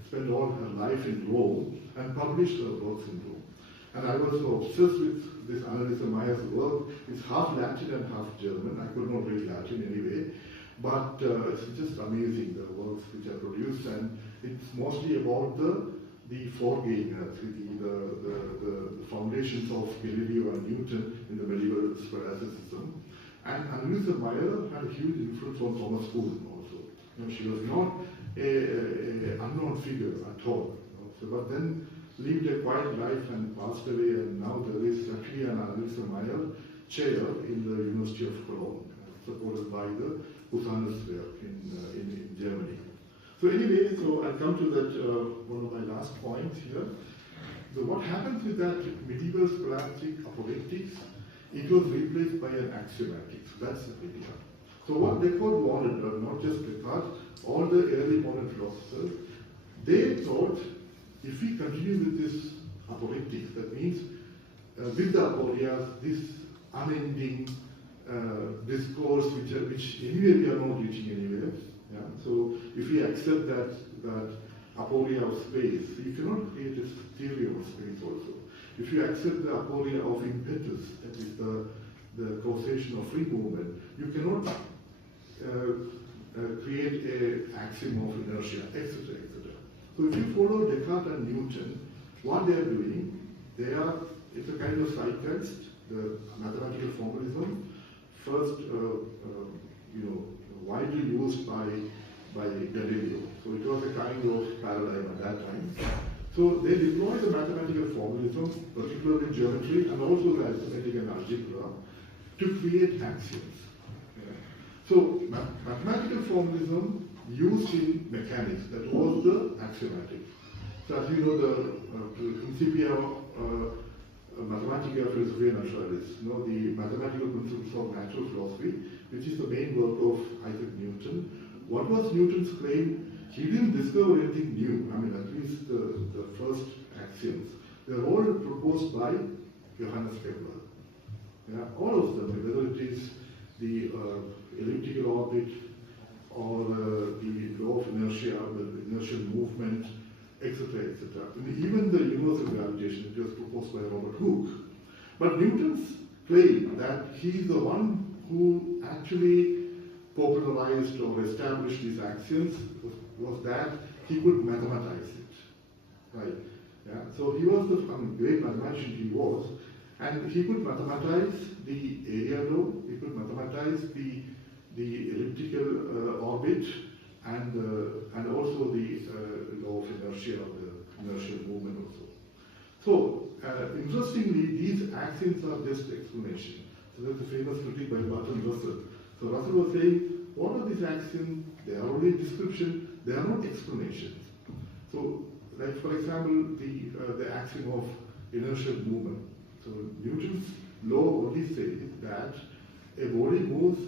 spend all her life in Rome and publish her works in Rome. And I was so obsessed with this Anneliese Meyer's work. It's half Latin and half German. I could not read Latin anyway. But it's just amazing, the works which are produced, and it's mostly about the foregainers, the foundations of Galileo and Newton in the medieval scholasticism. And Anneliese Meyer had a huge influence on Thomas Kuhn also. You know, she was not a unknown figure at all. You know. So, but then lived a quiet life and passed away, and now there is actually an Anneliese Meyer chair in the University of Cologne, supported by the Busanuswerk in Germany. So anyway, so I'll come to that one of my last points here. So what happens with that medieval scholastic apologetics? It was replaced by an axiomatics. That's the idea. So what Descartes wanted, not just Descartes, all the early modern philosophers, they thought if we continue with this apologetics, that means with the aporias, this unending discourse which anyway we are not reaching anywhere. Yeah? So if we accept that aporia of space, you cannot create a theory of space also. If you accept the aporia of impetus, that is the causation of free movement, you cannot create an axiom of inertia, etc., etc. So if you follow Descartes and Newton, what they are doing, it's a kind of zeitgeist, the mathematical formalism, first widely used by Galileo. So it was a kind of paradigm at that time. So they deployed the mathematical formalism, particularly in geometry, and also the arithmetic and algebra, to create axioms. Yeah. So mathematical formalism used in mechanics, that was the axiomatic. So as you know, the Principia Mathematica Philosophiae Naturalis, the mathematical principles of natural philosophy, which is the main work of Isaac Newton. What was Newton's claim? He didn't discover anything new. I mean, at least the first axioms. They are all proposed by Johannes Kepler. Yeah, all of them, whether it is the elliptical orbit or the law of inertia, the inertial movement, etc., etc. Even the universal gravitation, it was proposed by Robert Hooke. But Newton's claim that he is the one who actually popularized or established these axioms was that he could mathematize it. Right? Yeah? So he was the great mathematician he was, and he could mathematize the area law, he could mathematize the elliptical orbit, and also the law of inertia, or the inertial movement also. So, interestingly, these axioms are just explanation. So that's a famous critique by Bertrand Russell. So Russell was saying, what are these axioms? They are only description, they are not explanations. So, like for example, the axiom of inertial movement. So Newton's law only says that a body moves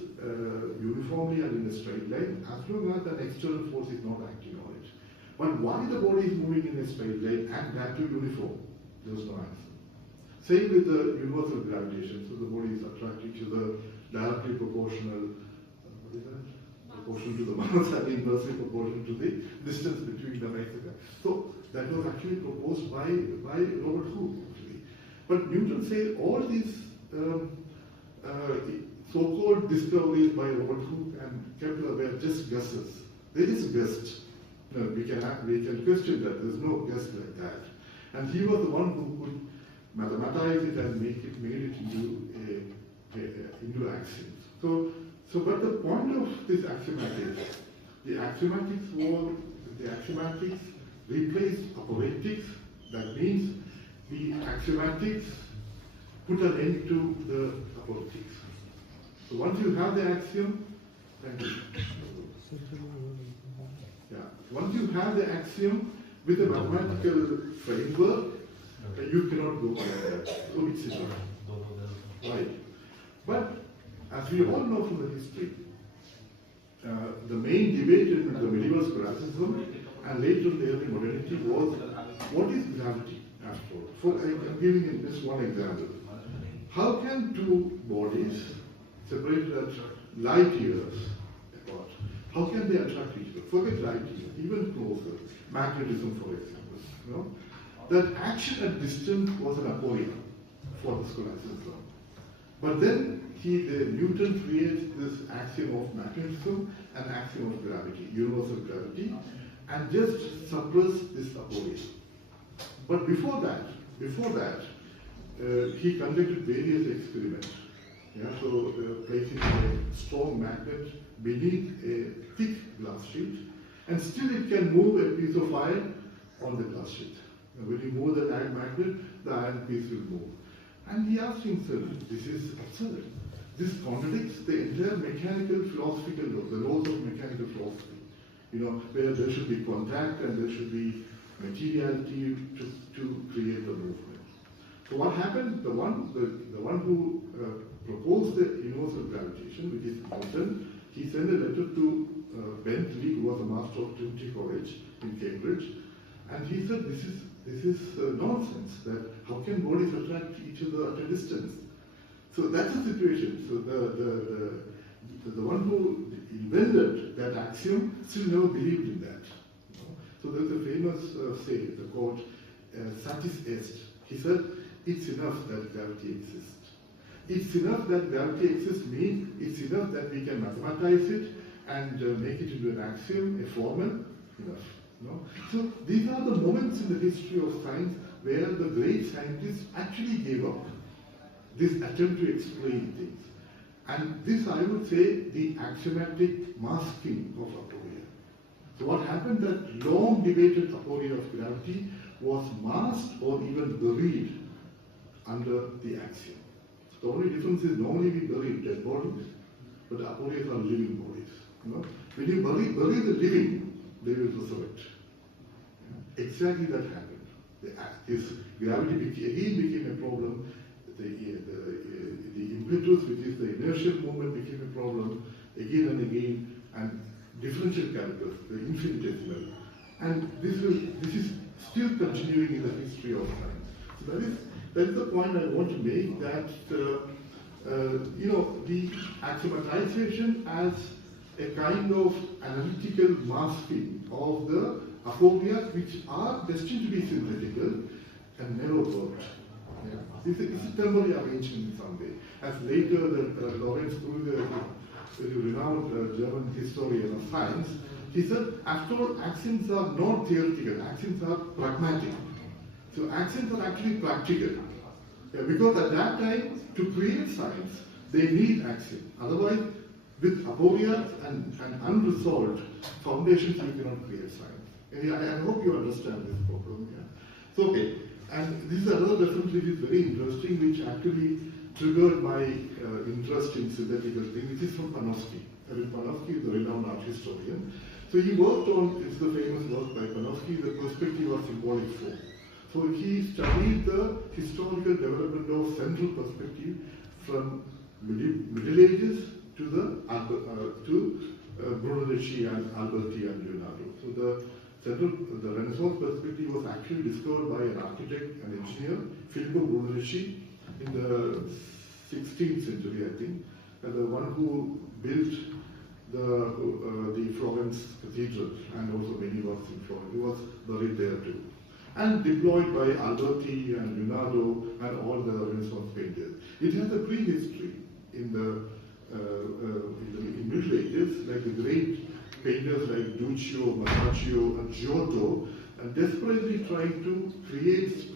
uniformly and in a straight line as long as an external force is not acting on it. But why the body is moving in a straight line and that too uniform? There was no answer. Same with the universal gravitation. So the body is attracted to the directly proportional, what is that? Proportional to the mass and inversely proportional to the distance between them, etc. So that was actually proposed by Robert Hooke, actually. But Newton said all these so-called discoveries by Robert Hooke and Kepler were just guesses. They just guessed. No, we can question that. There's no guess like that. And he was the one who could mathematize it and made it into axioms. So, but the point of this axiomatics, the axiomatics replaced apologetics. That means the axiomatics put an end to the apologetics. So once you have the axiom, thank you. Yeah. Once you have the axiom with a mathematical framework, you cannot go beyond that. So it's enough. Right. But as we all know from the history, the main debate in the medieval scholasticism and later in the early modernity was, what is gravity after all? I'm giving you just one example. How can two bodies separated at light years apart, how can they attract each other? Forget light years, even closer. Magnetism, for example. That action at distance was an aporia for the scholasticism. But then Newton creates this axiom of magnetism and axiom of gravity, universal gravity, and just suppress this aporia. But before that, he conducted various experiments. Yeah, so placing a strong magnet beneath a thick glass sheet, and still it can move a piece of iron on the glass sheet. When you move the iron magnet, the iron piece will move. And he asked himself, this is absurd. This contradicts the entire mechanical philosophical law, the laws of mechanical philosophy. You know, where there should be contact and there should be materiality to create the movement. So what happened? The one who proposed the universal gravitation, which is Newton, he sent a letter to Bentley, who was a master of Trinity College in Cambridge, and he said, this is nonsense. That how can bodies attract each other at a distance? So that's the situation. So the one who invented that axiom still never believed in that. You know? So there's a famous saying, the quote, "Satis est." He said, "It's enough that gravity exists." It's enough that gravity exists means it's enough that we can mathematize it and make it into an axiom, a formula, enough. No? So these are the moments in the history of science where the great scientists actually gave up this attempt to explain things. And this, I would say, the axiomatic masking of aporia. So what happened, that long debated aporia of gravity was masked or even buried under the axiom. The only difference is normally we bury dead bodies, but the aporias are living bodies. You know? When you bury the living, they will resurrect. Exactly that happened. This gravity again became a problem. The impetus, which is the inertial movement, became a problem again and again, and differential calculus, the infinitesimal. And this is still continuing in the history of science. So that is the point I want to make, that you know, the axiomatization as a kind of analytical masking of the aporias, which are destined to be synthetical and never worked. Yeah. It's a temporary arrangement in some way. As later Lorenz Krüger, the renowned German historian of science, he said, after all, axioms are not theoretical, axioms are pragmatic. So axioms are actually practical. Yeah, because at that time, to create science, they need axioms. Otherwise, with aporias and unresolved foundations, you cannot create science. And I hope you understand this problem. Yeah? So, okay. And this is another reference which is very interesting, which actually triggered my interest in synthetical things. This is from Panofsky. I mean, Panofsky is a renowned art historian. So he worked on, it's the famous work by Panofsky, the perspective of symbolic form. So he studied the historical development of central perspective from Middle Ages to Brunelleschi and Alberti and Leonardo. So the Renaissance perspective was actually discovered by an architect and engineer, Filippo Brunelleschi, in the 16th century, I think, and the one who built the Florence Cathedral and also many works in Florence. He was buried there too. And deployed by Alberti and Leonardo and all the Renaissance painters. It has a prehistory in the Middle Ages, like the great painters like Duccio, Masaccio, and Giotto, and desperately trying to create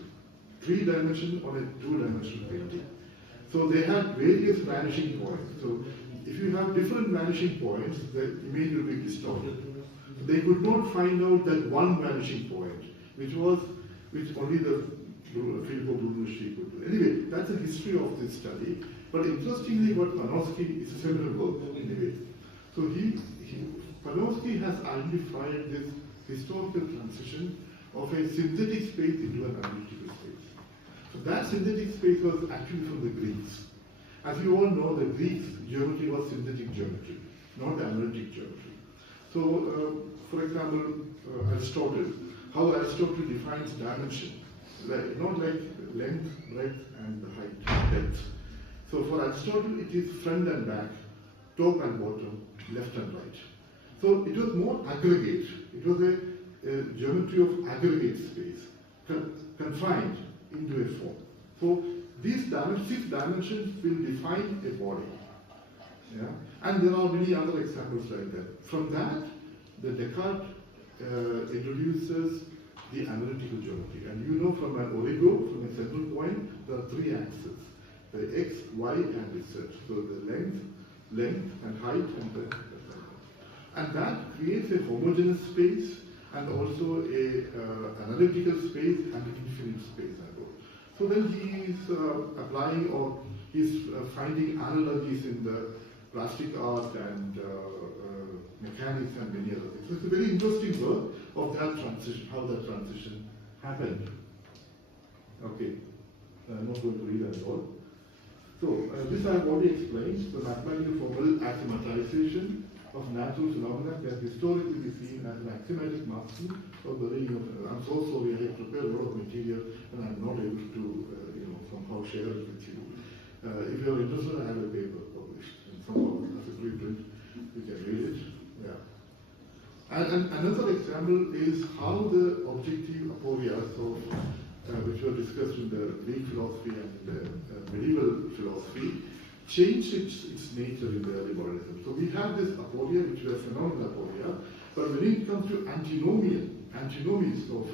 3 dimension on a 2-dimensional painting. So they had various vanishing points. So if you have different vanishing points, the image will be distorted. They could not find out that one vanishing point, which only the Filippo Brunelleschi could do. Anyway, that's the history of this study. But interestingly, what Panofsky is a seminal work anyway. So Panofsky has identified this historical transition of a synthetic space into an analytical space. So that synthetic space was actually from the Greeks. As you all know, the Greeks' geometry was synthetic geometry, not analytic geometry. So, for example, Aristotle, how Aristotle defines dimension, not like length, breadth, and the height, depth. So for Aristotle, it is front and back, top and bottom, left and right. So it was more aggregate. It was a geometry of aggregate space, confined into a form. So these 6 dimensions will define a body. Yeah? And there are many other examples like that. From that, the Descartes introduces the analytical geometry. And you know from an oligo, from a central point, there are 3 axes. The x, y, and z. So the length and height and breadth. And that creates a homogeneous space and also a analytical space and an infinite space. So then he is applying or he's finding analogies in the plastic art and mechanics and many other things. So it's a very interesting work of that transition, how that transition happened. Okay, I'm not going to read that at all. So this I have already explained, the mathematical formal axiomatization of natural phenomena can historically be seen as an axiomatic mastery of the reading of. I'm so sorry, I have prepared a lot of material and I'm not able to, somehow share it with you. If you are interested, I have a paper published and somehow as a preprint, you can read it. Yeah. And another example is how the objective aporias of which were discussed in the Greek philosophy and medieval philosophy changed its nature in the early modernism. So we have this aporia, which were phenomenal aporia, but when it comes to antinomies of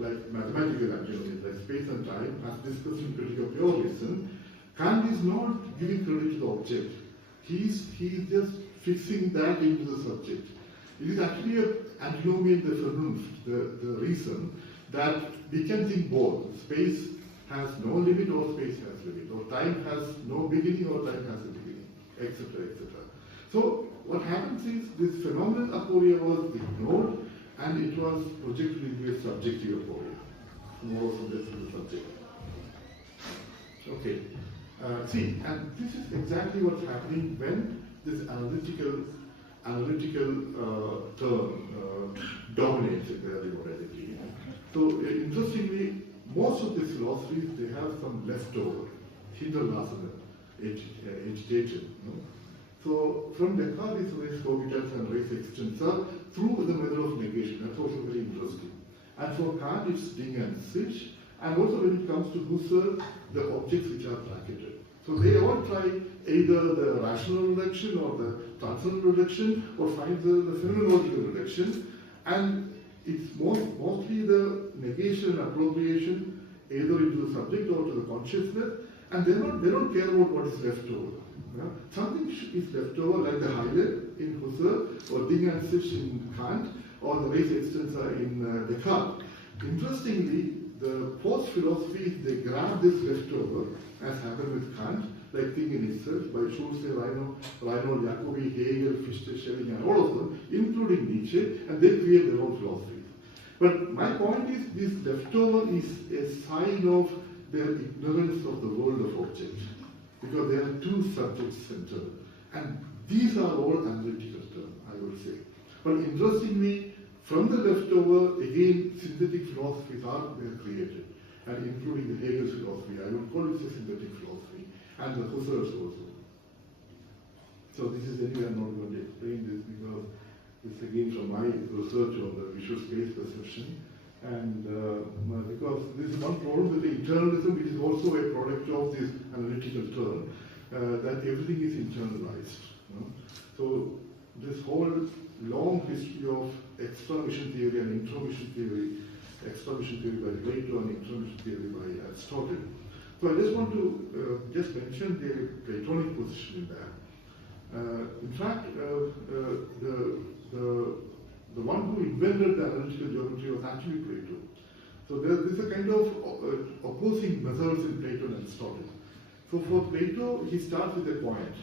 like mathematical antinomies, like space and time, as discussed in Critique of Pure Reason, Kant is not giving credit to the object. He's just fixing that into the subject. It is actually an antinomy in the Vernunft, the reason, that we can think both. Space has no limit or space has limit, or time has no beginning or time has a beginning, etc., etc. So what happens is this phenomenal aporia was ignored and it was projected into a subjective aporia. More of this is the subject. Okay. See, and this is exactly what's happening when this analytical term dominates in the early modernity. So interestingly, most of these philosophies, they have some leftover, hinterlassene agitation. So from Descartes, res cogitans and res extensa through the method of negation. That's also very interesting. And for Kant, it's ding and sich. And also when it comes to Husserl, the objects which are bracketed. So they all try either the rational reduction or the transcendental reduction or find the phenomenological reduction. And it's mostly the negation and appropriation either into the subject or to the consciousness, and they don't care about what is left over. Yeah? Something is left over, like the highlight in Husserl, or ding and sich in Kant, or the res extensa in Descartes. Interestingly, the post-philosophies, they grab this leftover, as happened with Kant, like thing in itself, by Schulze, Reinhold, Jacobi, Hegel, Fichte, Schelling, and all of them, including Nietzsche, and they create their own philosophies. But my point is, this leftover is a sign of their ignorance of the world of objects, because there are 2 subjects centered, and these are all analytical terms, I would say. But interestingly, from the leftover, again, synthetic philosophies were created, and including the Hegel's philosophy. I would call it a synthetic philosophy, and the Husserl's also. So this is anyway, I'm not going to explain this because it's again from my research on the visual space perception, and because this is one problem with the internalism, which is also a product of this analytical term, that everything is internalized. So this whole long history of extramission theory and intromission theory, extramission theory by Plato and intromission theory by Aristotle. So I just want to just mention the Platonic position in that. In fact, the one who invented the analytical geometry was actually Plato. So there's a kind of opposing methods in Plato and Aristotle. So for Plato, he starts with a point.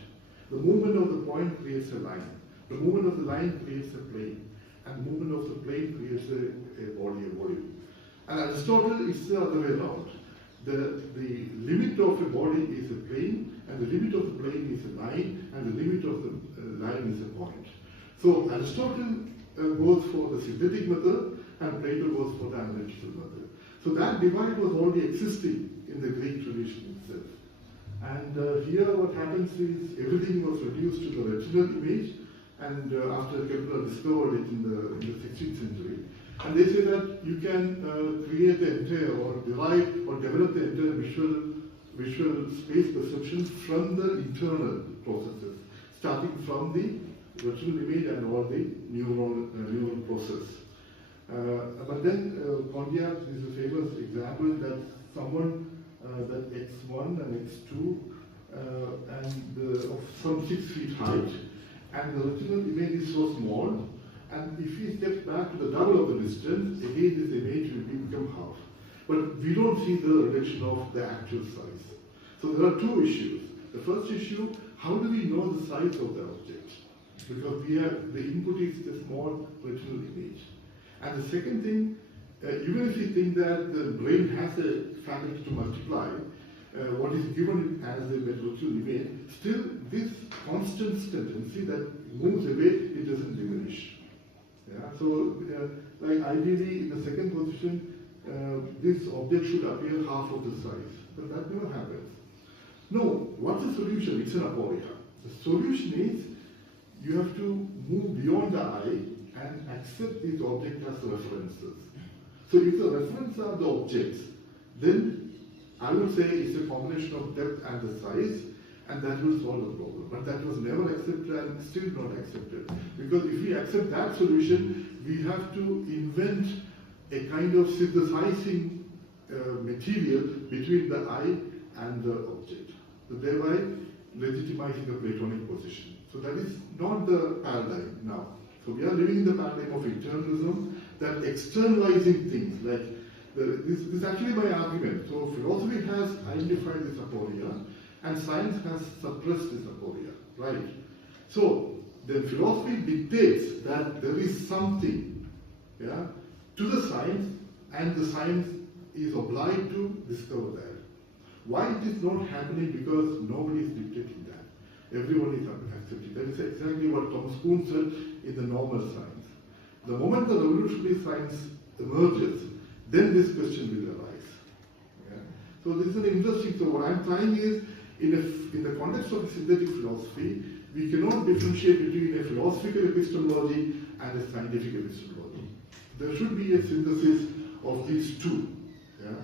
The movement of the point creates a line. The movement of the line creates a plane. And movement of the plane creates a body, a volume. And Aristotle is the other way around. The limit of a body is a plane, and the limit of the plane is a line, and the limit of the line is a point. So Aristotle goes for the synthetic method, and Plato goes for the analytical method. So that divide was already existing in the Greek tradition itself. And here what happens is everything was reduced to the retinal image, and after Kepler discovered it in the 16th century. And they say that you can create the entire or derive or develop develop the entire visual space perception from the internal processes, starting from the virtual image and all the neural process. But then Thaliath is a famous example that someone that x1 and x2 and of some 6 feet height, and the original image is so small, and if he steps back to the double of the distance, again this image will become half. But we don't see the reduction of the actual size. So there are two issues. The first issue, how do we know the size of the object? Because we have, the input is the small original image. And the second thing, even if you think that the brain has a faculty to multiply, what is given as a virtual image, still this constant tendency that moves away, it doesn't diminish. Yeah? So, like ideally, in the second position, this object should appear half of the size, but that never happens. No, what's the solution? It's an aporia. The solution is you have to move beyond the eye and accept this object as references. So if the references are the objects, then I would say it's a combination of depth and the size, and that will solve the problem. But that was never accepted and still not accepted. Because if we accept that solution, we have to invent a kind of synthesizing material between the eye and the object. So thereby legitimizing the Platonic position. So that is not the paradigm now. So we are living in the paradigm of internalism, that externalizing things, like this is actually my argument. So philosophy has identified this aporia, and science has suppressed this aporia, right? So then philosophy dictates that there is something, yeah, to the science, and the science is obliged to discover that. Why it is not happening? Because nobody is dictating that. Everyone is accepting. That is exactly what Thomas Kuhn said in the normal science. The moment the revolutionary science emerges, then this question will arise. Yeah? So this is an interesting, so what I'm trying is, in the context of synthetic philosophy, we cannot differentiate between a philosophical epistemology and a scientific epistemology. There should be a synthesis of these two. Yeah?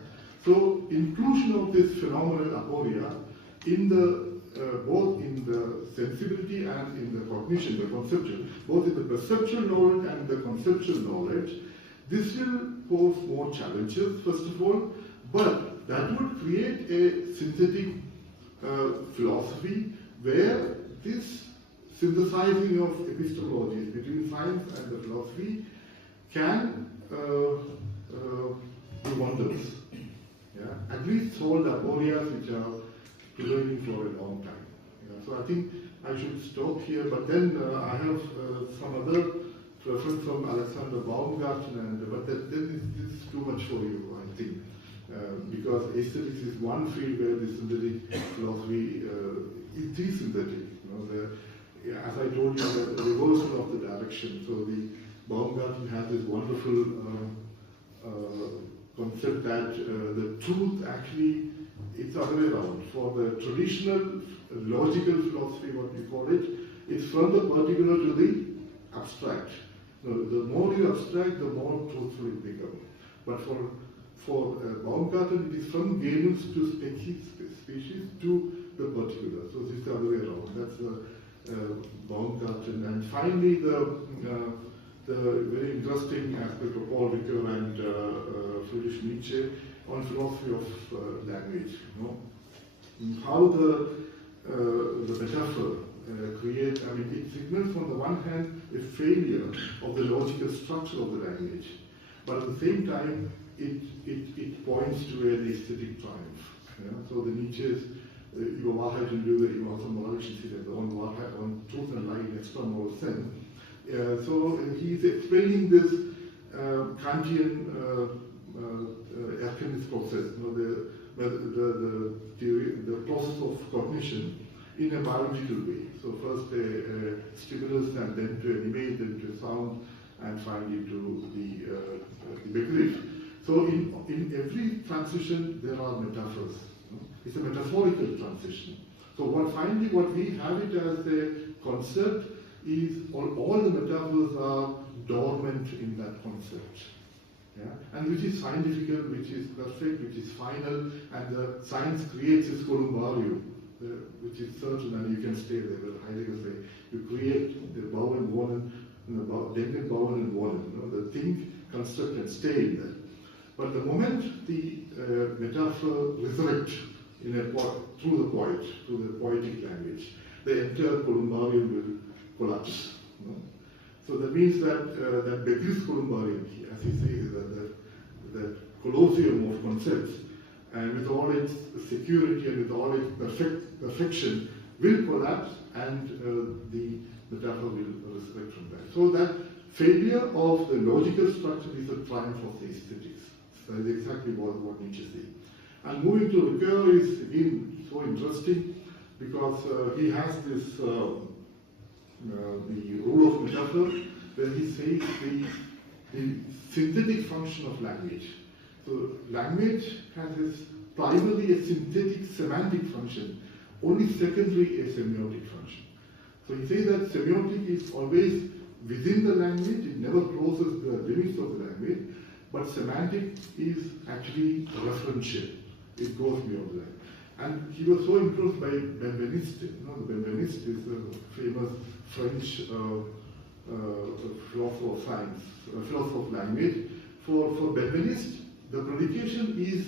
So inclusion of this phenomenal aporia in the both in the sensibility and in the cognition, the conceptual, both in the perceptual knowledge and the conceptual knowledge, this will pose more challenges, first of all, but that would create a synthetic philosophy where this synthesizing of epistemologies between science and the philosophy can do wonders. Yeah? At least solve the aporias which are prevailing for a long time. Yeah? So I think I should stop here, but then I have some other reference from Alexander Baumgarten, but then this is too much for you, I think. Because aesthetics is one field where the synthetic philosophy is synthetic. You know, as I told you, the reversal of the direction. So the Baumgarten has this wonderful concept that the truth actually, it's the other way around. For the traditional logical philosophy, what we call it, it's from the particular to the abstract. So the more you abstract, the more truthful it becomes. But for Baumgarten, it is from genus to species to the particular. So this is the other way around. That's Baumgarten. And finally, the very interesting aspect of Paul Ricoeur and Friedrich Nietzsche on philosophy of language. You know, how the metaphor creates. I mean, it signals on the one hand a failure of the logical structure of the language, but at the same time it points to an aesthetic triumph. Yeah? So the Nietzsche's über Wahrheit und Lüge immer aus der moralischen Sicht, on Wahrheit, on truth and lie in extra moral sense. So he's explaining this Kantian Erkenntnis process, you know, the process of cognition in a biological way. So first a stimulus, and then to an image, then to a sound, and finally to the begriff. So in every transition there are metaphors. It's a metaphorical transition. So what we have it as a concept is all the metaphors are dormant in that concept. Yeah? And which is scientific, which is perfect, which is final, and the science creates this columbarium, which is certain, and you can stay there. Well, Heidegger say you create the Bauen Wohnen, denken, bauen and wohnen. The thing, construct and stay in there. But the moment the metaphor resurrect through the poet, through the poetic language, the entire columbarium will collapse. So that means that that Becky's columbarium, as he says, that Colloquium of concepts, and with all its security and with all its perfection, will collapse, and the metaphor will resurrect from that. So that failure of the logical structure is a triumph of the aesthetics. So that's exactly what Nietzsche says. And moving to Ricoeur is again so interesting because he has this the rule of metaphor where he says the synthetic function of language. So language has primarily a synthetic semantic function, only secondary a semiotic function. So he says that semiotic is always within the language, it never crosses the limits of the language, but semantic is actually referential. It goes beyond that. And he was so impressed by Benveniste. The Benveniste is a famous French philosopher of science, philosopher of language. For Benveniste, the predication is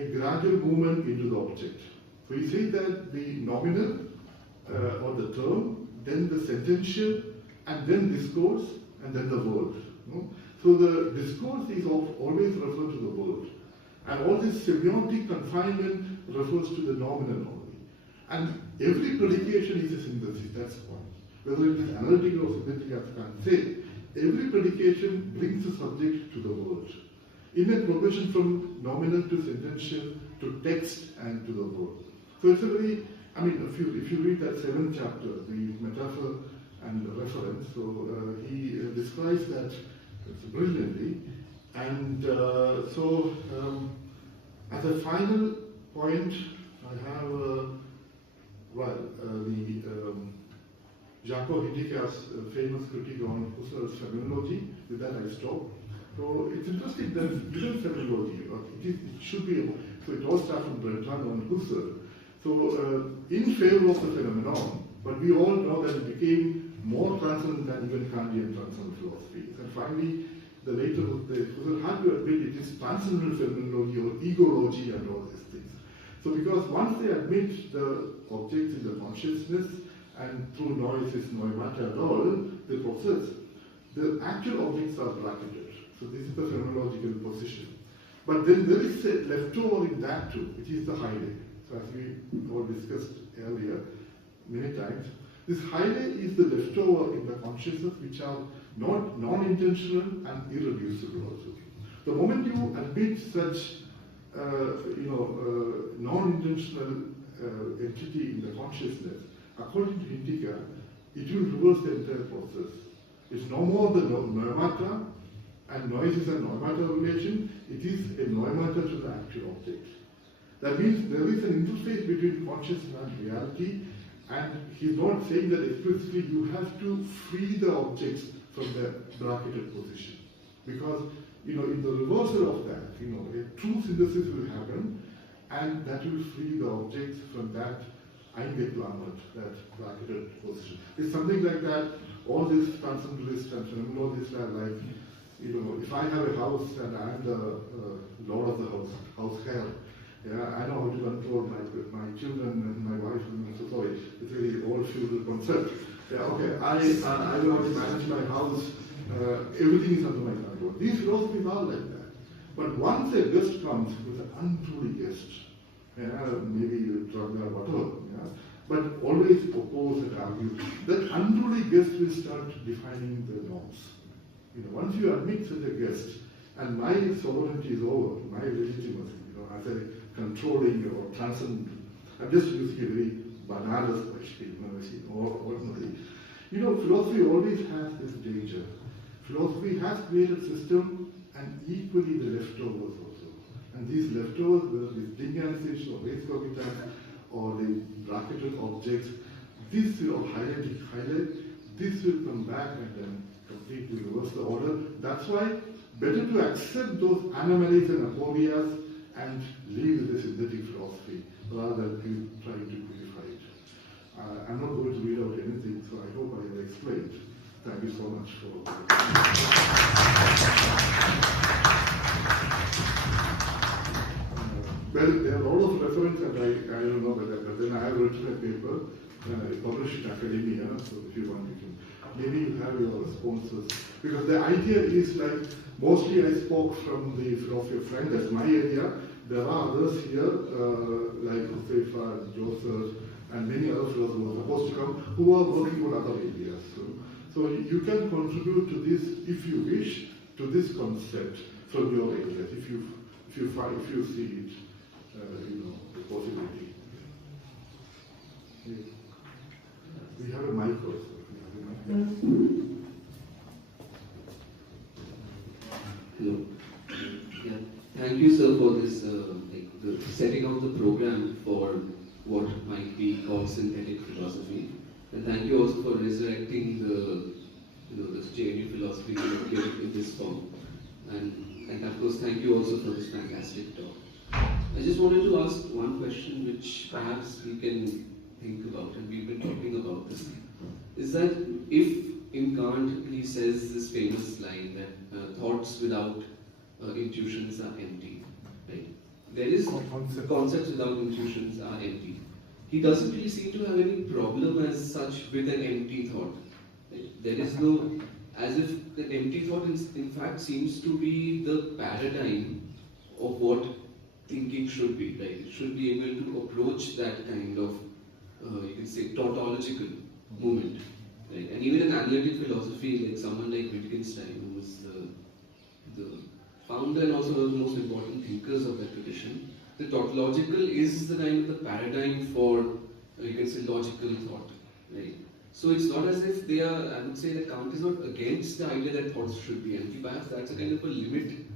a gradual movement into the object. So he says that the nominal or the term, then the sentential, and then discourse, and then the word. So the discourse is always referred to the word. And all this semiotic confinement refers to the nominal only. And every predication is a synthesis, that's the point. Whether it is analytical or synthetic, as Kant said, every predication brings the subject to the word. In a progression from nominal to sentential to text and to the word. So it's a very, I mean, if you read that 7th chapter, the metaphor and the reference, so he describes that brilliantly. And as a final point, I have, Jacob Hiddeker's famous critique on Husserl's phenomenology. With that I stop. So it's interesting that given phenomenology, it should be, so it all starts from Brentano and Husserl. So in favor of the phenomenon, but we all know that it became more transcendent than even Kantian transcendental philosophy. And finally, the Husserl had to admit it is transcendental phenomenology or egology and all these things. So because once they admit the objects in the consciousness, and through noise is noemata and all, the process, the actual objects are bracketed. So this is the phenomenological position. But then there is a leftover in that too, which is the highlight. So as we all discussed earlier, many times, this highlight is the leftover in the consciousness which are not non-intentional and irreducible also. The moment you admit such non-intentional entity in the consciousness, according to Hiddeker, it will reverse the entire process. It's no more the noemata, and noise is a noemata relation, it is a noemata to the actual object. That means there is an interface between consciousness and reality, and he's not saying that explicitly you have to free the objects from the bracketed position. Because, in the reversal of that, a true synthesis will happen, and that will free the objects from that eingeplant, that bracketed position. It's something like that. All these transcendentalists and phenomenologists are like, if I have a house and I'm the lord of the house heir, I know how to control my children and my wife and so forth. It's a really old feudal concept. I will have to manage my house. Everything is under my control. These philosophies are like that. But once a guest comes, with an unruly guest, maybe you drug or whatever, but always oppose and argue, that unruly guest will start defining the norms. Once you admit such a guest, and my sovereignty is over, my legitimacy, as a controlling or transcendent, I'm just using a very banal expression, or ordinary. Philosophy always has this danger. Philosophy has created a system, and equally the leftovers also. And these leftovers, whether it is Dingansish or res cogitans or the bracketed objects, this will highlight, this will come back and then completely reverse the order. That's why better to accept those anomalies and aporias and live with the synthetic philosophy rather than trying to qualify it. I'm not going to read out anything, so I hope I have explained. Thank you so much for. Well, there are a lot of references, and I don't know whether, but then I have written a paper, published in academia, so if you want, you can. Maybe you have your responses. Because the idea is like, mostly I spoke from the philosophy of Frank, that's my area. There are others here, like Josefa, Joseph, and many other philosophers who are supposed to come, who are working on other areas. So you can contribute to this, if you wish, to this concept from your areas, if you see it, the possibility. We have a mic also. Hello. Yeah. Thank you, sir, for this the setting out the program for what might be called synthetic philosophy, and thank you also for resurrecting this JNU philosophy here in this form, and of course thank you also for this fantastic talk. I just wanted to ask one question, which perhaps we can think about, and we've been talking about this. Is that if in Kant he says this famous line that thoughts without intuitions are empty, right? There is concepts without intuitions are empty. He doesn't really seem to have any problem as such with an empty thought. Right? There is no, as if the empty thought in fact seems to be the paradigm of what thinking should be, right? It should be able to approach that kind of, you can say, tautological movement. Right? And even in analytic philosophy, like someone like Wittgenstein, who was the founder and also one of the most important thinkers of that tradition, the tautological is the kind of the paradigm for, you can say, logical thought. Right? So it's not as if they are, I would say that Kant is not against the idea that thoughts should be empty. Perhaps that's a kind of a limit,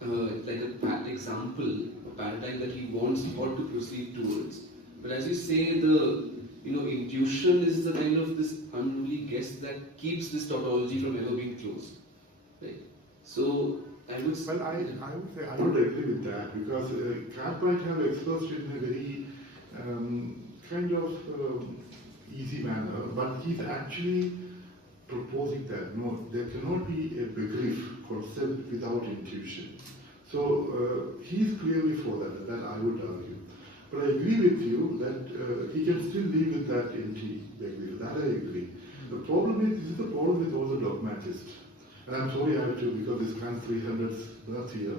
like an example, a paradigm that he wants thought to proceed towards. But as you say, the intuition is the kind of this unruly guess that keeps this tautology from ever being closed. Right? So I would say. Well, I would say I would agree with that, because Kant might have expressed it in a very kind of easy manner, but he's actually proposing that no, there cannot be a begriff concept without intuition. So he's clearly for that I would argue. But I agree with you that he can still live with that empty begriff. That I agree. The problem is, this is the problem with all the dogmatists. And I'm sorry I have to, because this Kant's 300th birth here,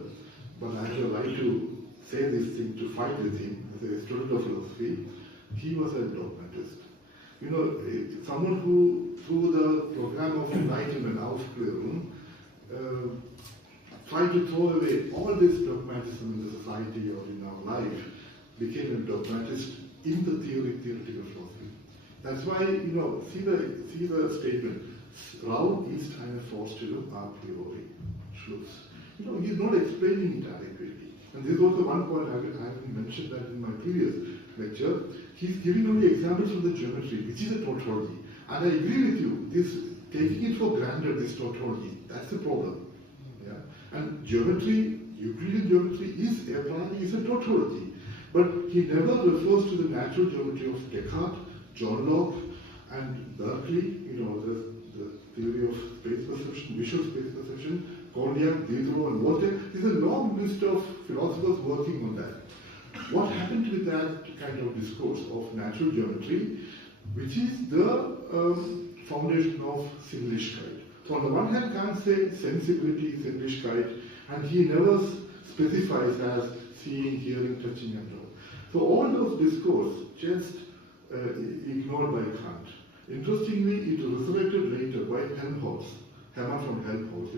but I have the right to say this thing, to fight with him as a student of philosophy. He was a dogmatist. Someone who, through the program of enlightenment, Aufklärung, tried to throw away all this dogmatism in the society or in our life, became a dogmatist in the theoretical philosophy. That's why, see the statement, Raum ist eine Vorstellung a priori, Schluss. He's not explaining it adequately. And there's also one point, I haven't mentioned that in my previous lecture. He's giving only examples from the geometry, which is a tautology. And I agree with you, this taking it for granted, this tautology, that's the problem. Yeah? And geometry, Euclidean geometry is a tautology. But he never refers to the natural geometry of Descartes, John Locke, and Berkeley, the theory of space perception, visual space perception, Colloquium, Diderot, and Voltaire. There's a long list of philosophers working on that. What happened with that kind of discourse of natural geometry, which is the foundation of Sinnlichkeit? So on the one hand, Kant says sensibility, Sinnlichkeit, and he never specifies as seeing, hearing, touching, and all. So all those discourse just ignored by Kant. Interestingly, it was resurrected later by Helmholtz, Hermann von Helmholtz.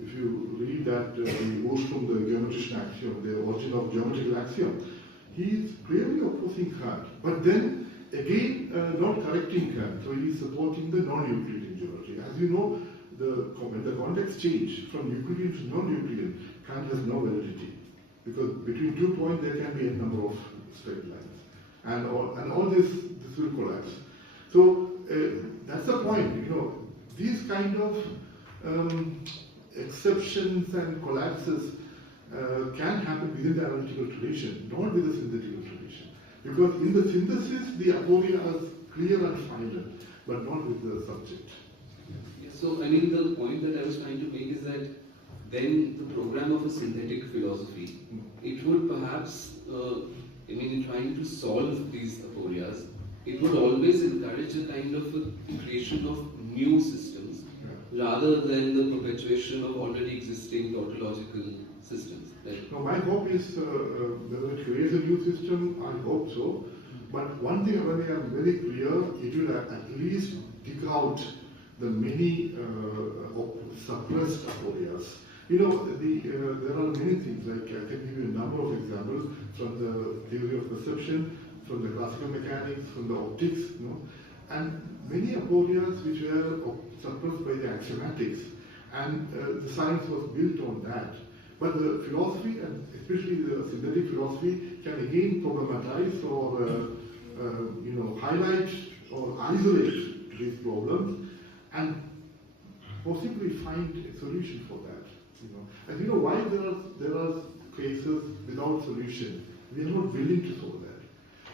If you read that, the Ursprung der geometrischen Axiom, the origin of geometrical axiom, he is clearly opposing Kant. But then, again, not correcting Kant, so he is supporting the non-Euclidean geometry. As you know, when the context changed from Euclidean to non-Euclidean, Kant has no validity. Because between 2 points there can be a number of straight lines. And all this will collapse. So that's the point, these kind of exceptions and collapses can happen within the analytical tradition, not with the synthetical tradition. Because in the synthesis, the aporia is clear and final, but not with the subject. So, I mean, the point that I was trying to make is that then the program of a synthetic philosophy, it would perhaps, I mean, in trying to solve these aporias, it would always encourage a kind of a creation of new systems rather than the perpetuation of already existing tautological systems. Right? Now, my hope is whether it creates a new system, I hope so. But one thing, when I am very clear, it will at least dig out the many suppressed aporias. You know, there are many things, like I can give you a number of examples from the theory of perception, from the classical mechanics, from the optics, you know, and many aporias which were suppressed by the axiomatics, and the science was built on that. But the philosophy, and especially the synthetic philosophy, can again problematize or you know, highlight or isolate these problems and possibly find a solution for that. You know, and you know why there are cases without solution. We are not willing to solve that.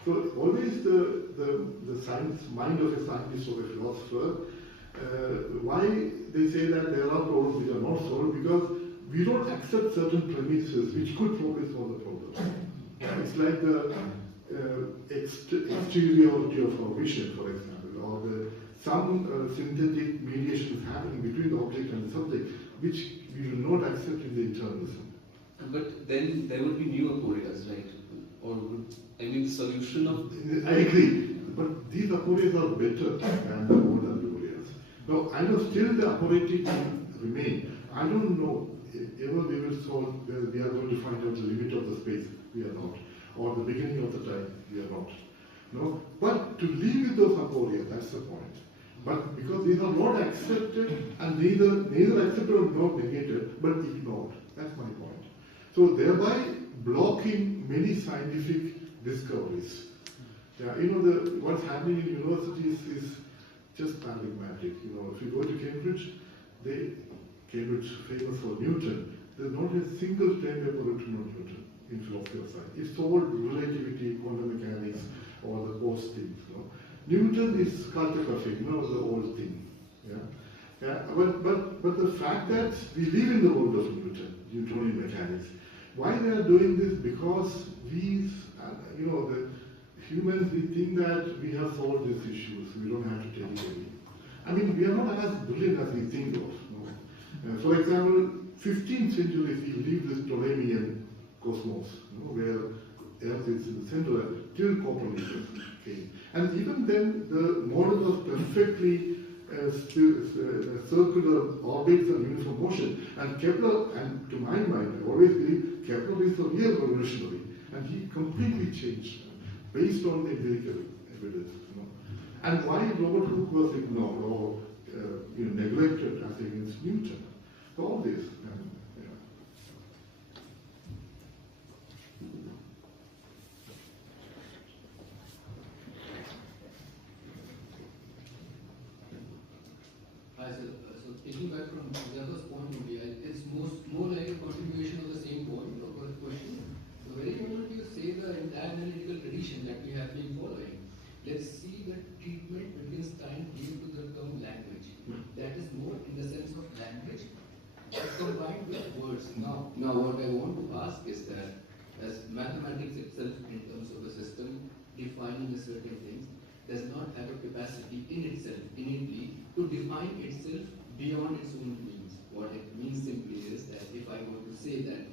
So always the science mind of a scientist or a philosopher. Why they say that there are problems which are not solved, because we don't accept certain premises which could probably solve the problem. It's like the exteriority of our vision, for example, or some synthetic mediation is happening between the object and the subject, which we will not accept in the internalism. But then there would be new aporias, right? Or I mean, the solution of... I agree, but these aporias are better than the older aporias. Now, I know still the aporitic remain. I don't know ever they will solve, we are going to find out the limit of the space. We are not. Or the beginning of the time. We are not. No? But to live with those aporias, that's the point. But because these are not accepted, and neither accepted or not negated, but ignored. That's my point. So thereby blocking many scientific discoveries. Yeah, you know, what's happening in universities is just paradigmatic. You know, if you go to Cambridge, Cambridge famous for Newton. There's not a single term paper written on Newton in philosophy of science. It's all relativity, quantum mechanics, or the post things. You know. Newton is cartographic, you know, the old thing. Yeah? Yeah, but the fact that we live in the world of Newtonian mechanics, why they are doing this? Because we, you know, the humans, we think that we have solved these issues. We don't have to tell anybody. I mean, we are not as brilliant as we think of. No? For example, 15th century, we leave this Ptolemaic cosmos, you know, where Earth is in the center, till Copernican came. And even then, the model was perfectly circular orbits and uniform motion. And Kepler, and to my mind, I always believe Kepler is a real revolutionary. And he completely changed based on the empirical evidence. You know. And why Robert Hooke was ignored or you know, neglected as against Newton. So all this. So taking back from Java's point of view, it's more like a continuation of the same point of the question. The very moment you say the entire analytical tradition that we have been following, let's see the treatment Wittgenstein gave to the term language. That is more in the sense of language combined with words. Now what I want to ask is that as mathematics itself in terms of a system defining a certain things does not have a capacity in itself, innately, to define itself beyond its own means. What it means simply is that if I were to say that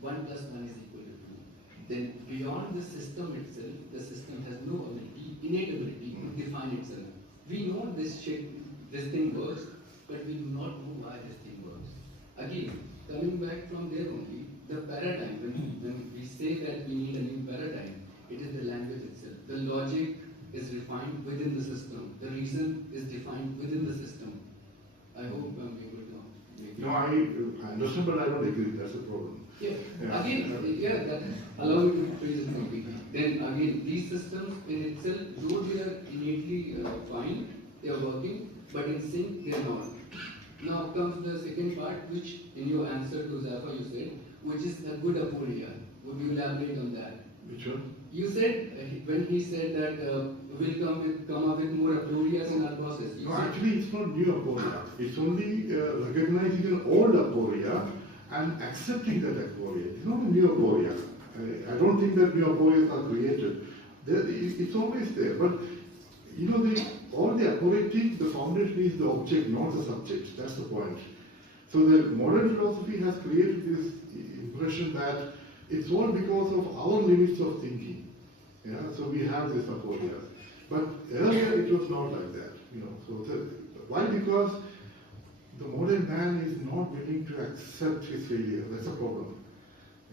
1 plus 1 is equal to 2, then beyond the system itself, the system has no ability, innate ability to define itself. We know this thing works, but we do not know why this thing works. Again, coming back from there only, the paradigm, when we say that we need a new paradigm, it is the language itself. The logic is refined within the system. The reason is defined within the system. I hope I'm able to make it. No, I understand, but I don't agree. That's the problem. Yeah. Again, that allow me to phrase it completely. Then again, these systems in itself, though they are innately fine, they are working, but in sync they are not. Now comes the second part, which in your answer to Zafar you said, which is a good aporia. Would you elaborate on that? Which one? You said, when he said that we'll come up with more aporias in our process. No, actually it's not new aporia. It's only recognizing an old aporia and accepting that aporia. It's not a new aporia. I don't think that new aporias are created. It's always there. But you know, all the aporiatic, the foundation is the object, not the subject. That's the point. So the modern philosophy has created this impression that it's all because of our limits of thinking. Yeah, so we have this aporia. But earlier it was not like that. You know, so why? Because the modern man is not willing to accept his failure. That's a problem.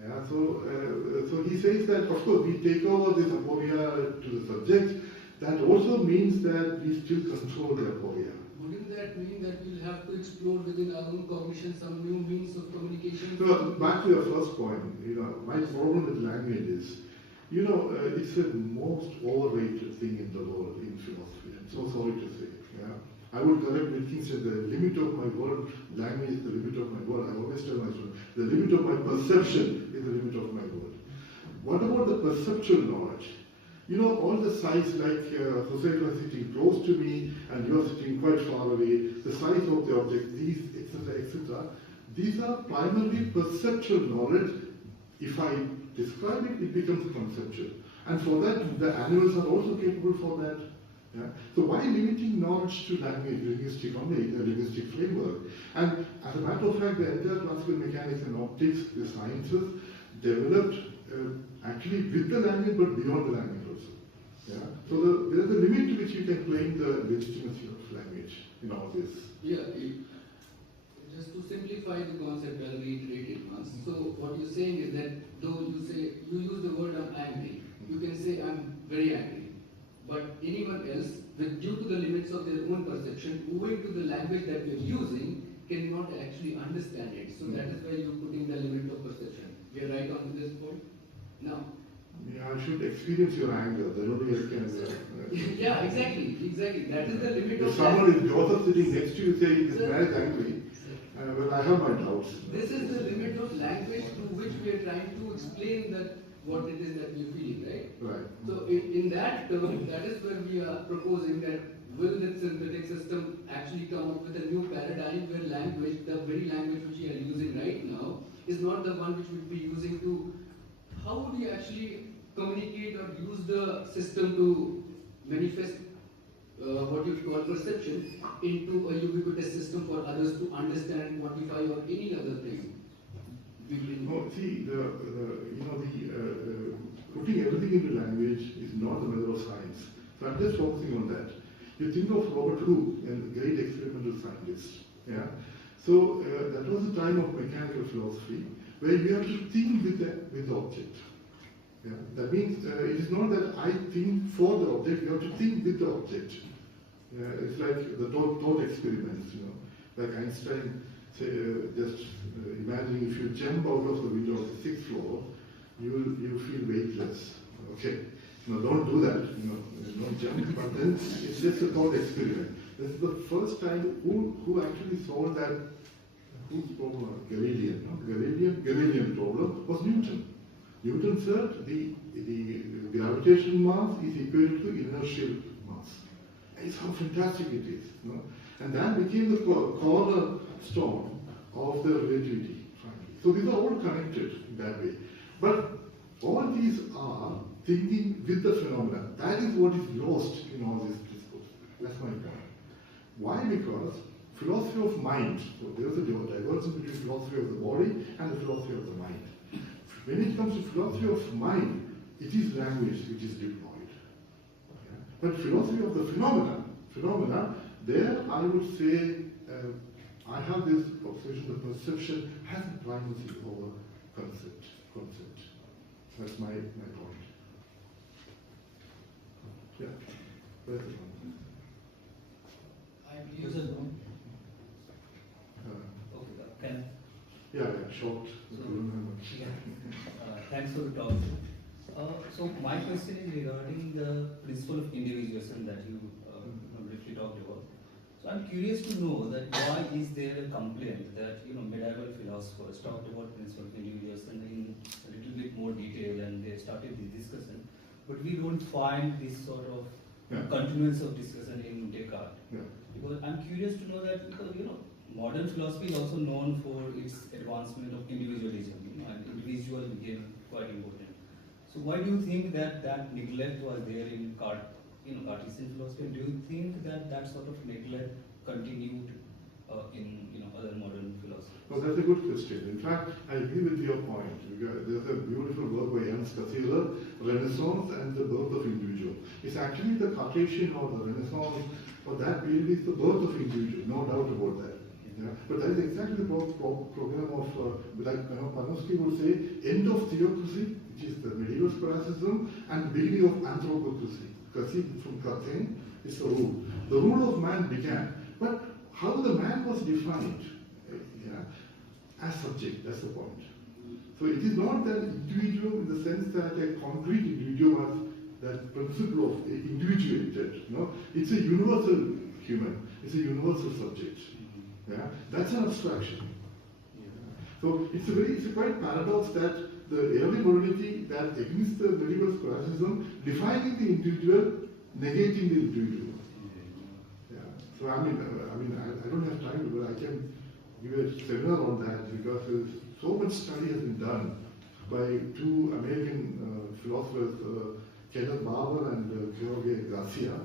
Yeah, so he says that of course we take over this aporia to the subject. That also means that we still control the aporia. Wouldn't that mean that we'll have to explore within our own cognition some new means of communication? So back to your first point, you know, my problem with language is, you know, it's the most overrated thing in the world in philosophy. I'm so sorry to say. Yeah, I would correct Wilkinson, the limit of my word, language is the limit of my word. I always tell my students, the limit of my perception is the limit of my word. What about the perceptual knowledge? You know, all the size, like Jose was sitting close to me and you are sitting quite far away, the size of the object, these, etc. These are primarily perceptual knowledge. If I describe it, it becomes conceptual. And for that, the animals are also capable for that. Yeah? So why limiting knowledge to language, linguistic only, a linguistic framework? And as a matter of fact, the entire classical mechanics and optics, the sciences, developed actually with the language but beyond the language also. Yeah? So there is a limit to which you can claim the legitimacy of language in all this. Yeah, just to simplify the concept, I'll reiterate it once. So what you're saying is that though you say, you use the word I'm angry, you can say I'm very angry. But anyone else, due to the limits of their own perception, owing to the language that we're using, cannot actually understand it. So that is why you're putting the limit of perception. We are right on this point? Now. Yeah, I should experience your anger. Then only I can. Yeah, exactly. That is the limit if of someone is also sitting next to you saying this man is angry, well, I have my doubts. This is the limit of language through which we are trying to explain that what it is that we're feeling, right? Right. So in that term, that is where we are proposing that will this synthetic system actually come up with a new paradigm where language, the very language which we are using right now, is not the one which we'll be using to, how would you actually communicate or use the system to manifest what you call perception into a ubiquitous system for others to understand, quantify, or any other thing? No, see, putting everything into language is not the method of science. So I'm just focusing on that. You think of Robert Hooke, a great experimental scientist. Yeah. So that was the time of mechanical philosophy, where you have to think with the object. Yeah. That means it is not that I think for the object, you have to think with the object. It's like the thought experiments, you know, like Einstein just imagining if you jump out of the window of the 6th floor, you feel weightless. Okay, no, don't do that. You know, don't jump. But then it's just a thought experiment. This is the first time who actually solved that. Whose problem? Galilian. No? Galilian problem was Newton. Newton said the gravitational mass is equal to inertial mass. It's how fantastic it is. You know? And that became the cornerstone of the relativity, finally. So these are all connected in that way. But all these are thinking with the phenomena. That is what is lost in all this discourse. That's my point. Why? Because philosophy of mind, so there is a divergence between philosophy of the body and the philosophy of the mind. When it comes to philosophy of mind, it is language which is deployed. Okay? But philosophy of the phenomena, there I would say, I have this obsession that perception has a primacy over concept. That's my point. Yeah. Where's the point? I believe so. Can yeah, short. yeah. Thanks for the talk. So my question is regarding the principle of individuation that you briefly talked about. So So I'm curious to know that why is there a complaint that medieval philosophers talked about principle of individuals and in a little bit more detail, and they started the discussion, but we don't find this sort of continuance of discussion in Descartes. Yeah. Because I'm curious to know that because modern philosophy is also known for its advancement of individualism, and individual became quite important. So why do you think that that neglect was there in Cartesian philosophy? And do you think that that sort of neglect continued in other modern philosophy? Well, that's a good question. In fact, I agree with your point. There's a beautiful work by Ernst Cassirer, Renaissance and the Birth of Individual. It's actually the Cartesian or the Renaissance, or that period is the birth of individual, no doubt about that. Yeah? But that is exactly the program of, like Panofsky would say, end of theocracy, which is the medieval scholasticism, and beginning of anthropocracy. From Cartesian is the rule. The rule of man began, but how the man was defined as subject, that's the point. So it is not that individual in the sense that a concrete individual has that principle of individuated. It's a universal human, it's a universal subject. Yeah? That's an abstraction. So it's a quite paradox that the early modernity that against the medieval scholasticism, defining the individual, negating the individual. Yeah. So I don't have time, but I can give a seminar on that because so much study has been done by two American philosophers, Kenneth Babu and George Garcia.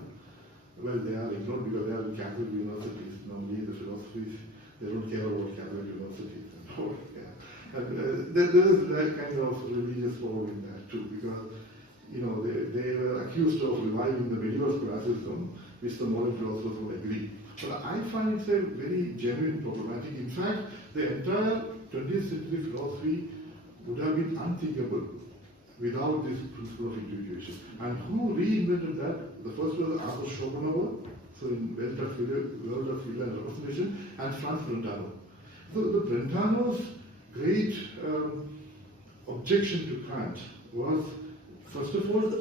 Well, they are ignored because they are in Catholic universities. Normally, the philosophies, they don't care about Catholic universities and all. Yeah. And there is that kind of religious role in that too, because they were accused of reviving the medieval scholasticism, which the modern philosophers would agree. But I find it's a very genuine problematic. In fact, the entire 20th century philosophy would have been unthinkable without this principle of individuation. And who reinvented that? The first was Arthur Schopenhauer, so in World of Will and Representation, and Franz Brentano. So the Brentano's great objection to Kant was, first of all, the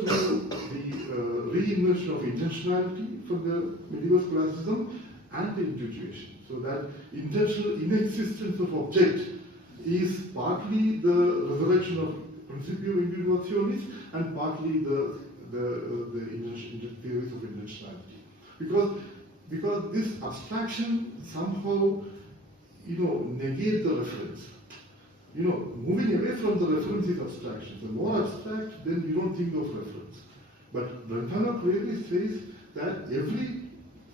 reinvention of intentionality from the medieval scholasticism and the individuation. So that intentional inexistence of object is partly the resurrection of principio individuationis and partly the theories of intentionality. Because this abstraction somehow negate the reference. Moving away from the reference is abstraction. The more abstract, then you don't think of reference. But Brentano clearly says that every